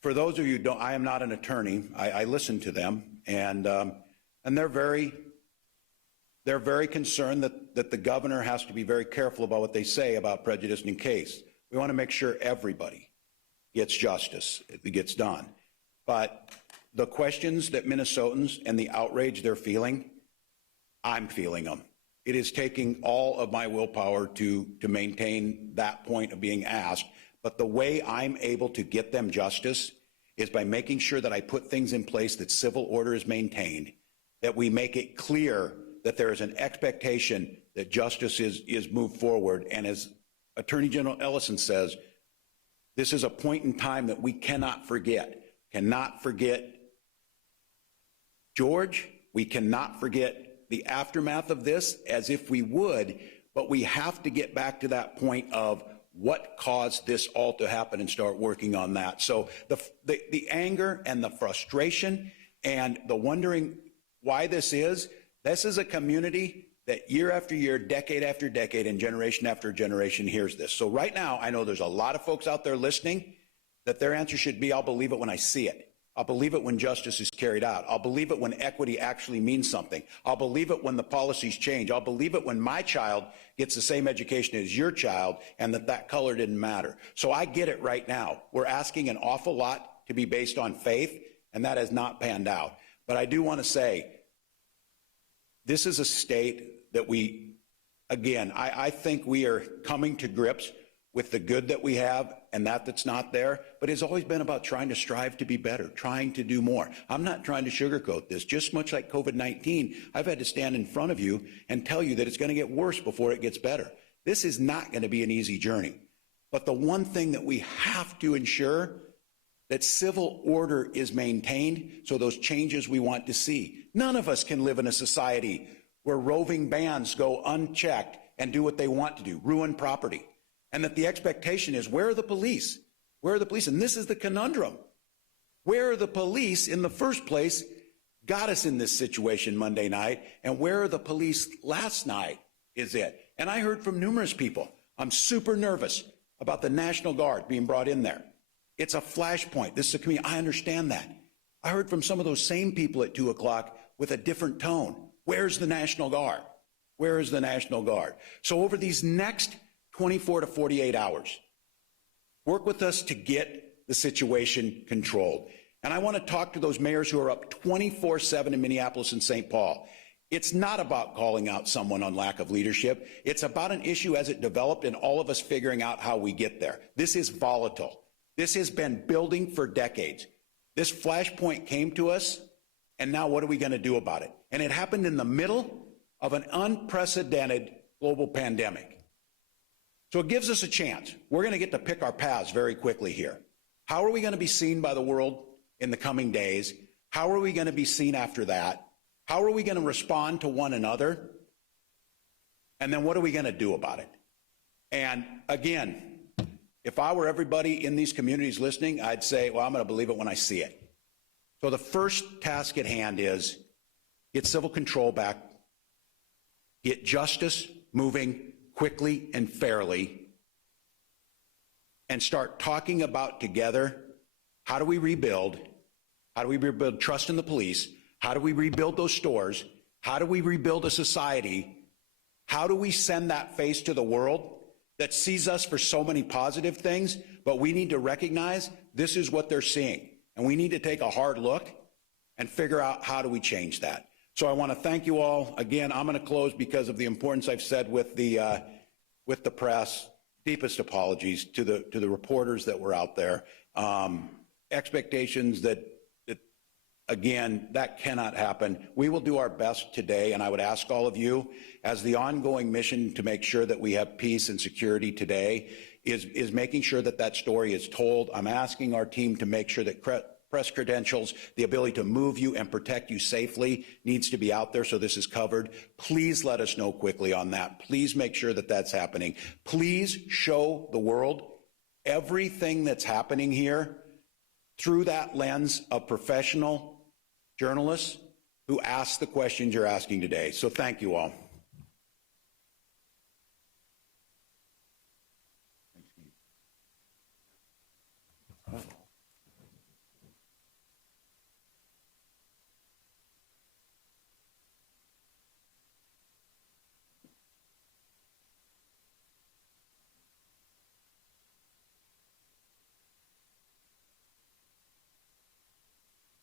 for those of you who don't, I am not an attorney. I listen to them, and they're very concerned that the governor has to be very careful about what they say about prejudice in case. We want to make sure everybody gets justice, it gets done. But the questions that Minnesotans and the outrage they're feeling, I'm feeling them. It is taking all of my willpower to maintain that point of being asked. But the way I'm able to get them justice is by making sure that I put things in place that civil order is maintained, that we make it clear that there is an expectation that justice is moved forward. And as Attorney General Ellison says, this is a point in time that we cannot forget. Cannot forget George. We cannot forget the aftermath of this as if we would, but we have to get back to that point of what caused this all to happen and start working on that. So the anger and the frustration and the wondering why this is a community that year after year, decade after decade, and generation after generation hears this. So right now, I know there's a lot of folks out there listening that their answer should be, I'll believe it when I see it. I'll believe it when justice is carried out. I'll believe it when equity actually means something. I'll believe it when the policies change. I'll believe it when my child gets the same education as your child and that color didn't matter. So I get it right now. We're asking an awful lot to be based on faith, and that has not panned out. But I do want to say, this is a state that I think we are coming to grips with the good that we have and that's not there, but it's always been about trying to strive to be better, trying to do more. I'm not trying to sugarcoat this. Just much like COVID-19, I've had to stand in front of you and tell you that it's going to get worse before it gets better. This is not going to be an easy journey. But the one thing that we have to ensure that civil order is maintained, so those changes we want to see. None of us can live in a society where roving bands go unchecked and do what they want to do, ruin property. And that the expectation is, where are the police? Where are the police? And this is the conundrum. Where are the police in the first place got us in this situation Monday night, and where are the police last night is it. And I heard from numerous people, I'm super nervous about the National Guard being brought in there. It's a flashpoint. This is a community. I understand that. I heard from some of those same people at 2 o'clock with a different tone. Where's the National Guard? Where is the National Guard? So over these next 24 to 48 hours, work with us to get the situation controlled. And I want to talk to those mayors who are up 24/7 in Minneapolis and St. Paul. It's not about calling out someone on lack of leadership. It's about an issue as it developed and all of us figuring out how we get there. This is volatile. This has been building for decades. This flashpoint came to us, and now what are we going to do about it? And it happened in the middle of an unprecedented global pandemic. So it gives us a chance. We're going to get to pick our paths very quickly here. How are we going to be seen by the world in the coming days? How are we going to be seen after that? How are we going to respond to one another? And then what are we going to do about it? And again, if I were everybody in these communities listening, I'd say, well, I'm going to believe it when I see it. So the first task at hand is get civil control back, get justice moving quickly and fairly, and start talking about together, how do we rebuild? How do we rebuild trust in the police? How do we rebuild those stores? How do we rebuild a society? How do we send that face to the world that sees us for so many positive things, but we need to recognize this is what they're seeing. And we need to take a hard look and figure out how do we change that. So I want to thank you all. Again, I'm going to close because of the importance I've said with the press. Deepest apologies to the reporters that were out there. Expectations that again, that cannot happen. We will do our best today, and I would ask all of you, as the ongoing mission to make sure that we have peace and security today is making sure that that story is told. I'm asking our team to make sure that press credentials, the ability to move you and protect you safely needs to be out there so this is covered. Please let us know quickly on that. Please make sure that that's happening. Please show the world everything that's happening here through that lens of professional journalists who ask the questions you're asking today. So thank you all.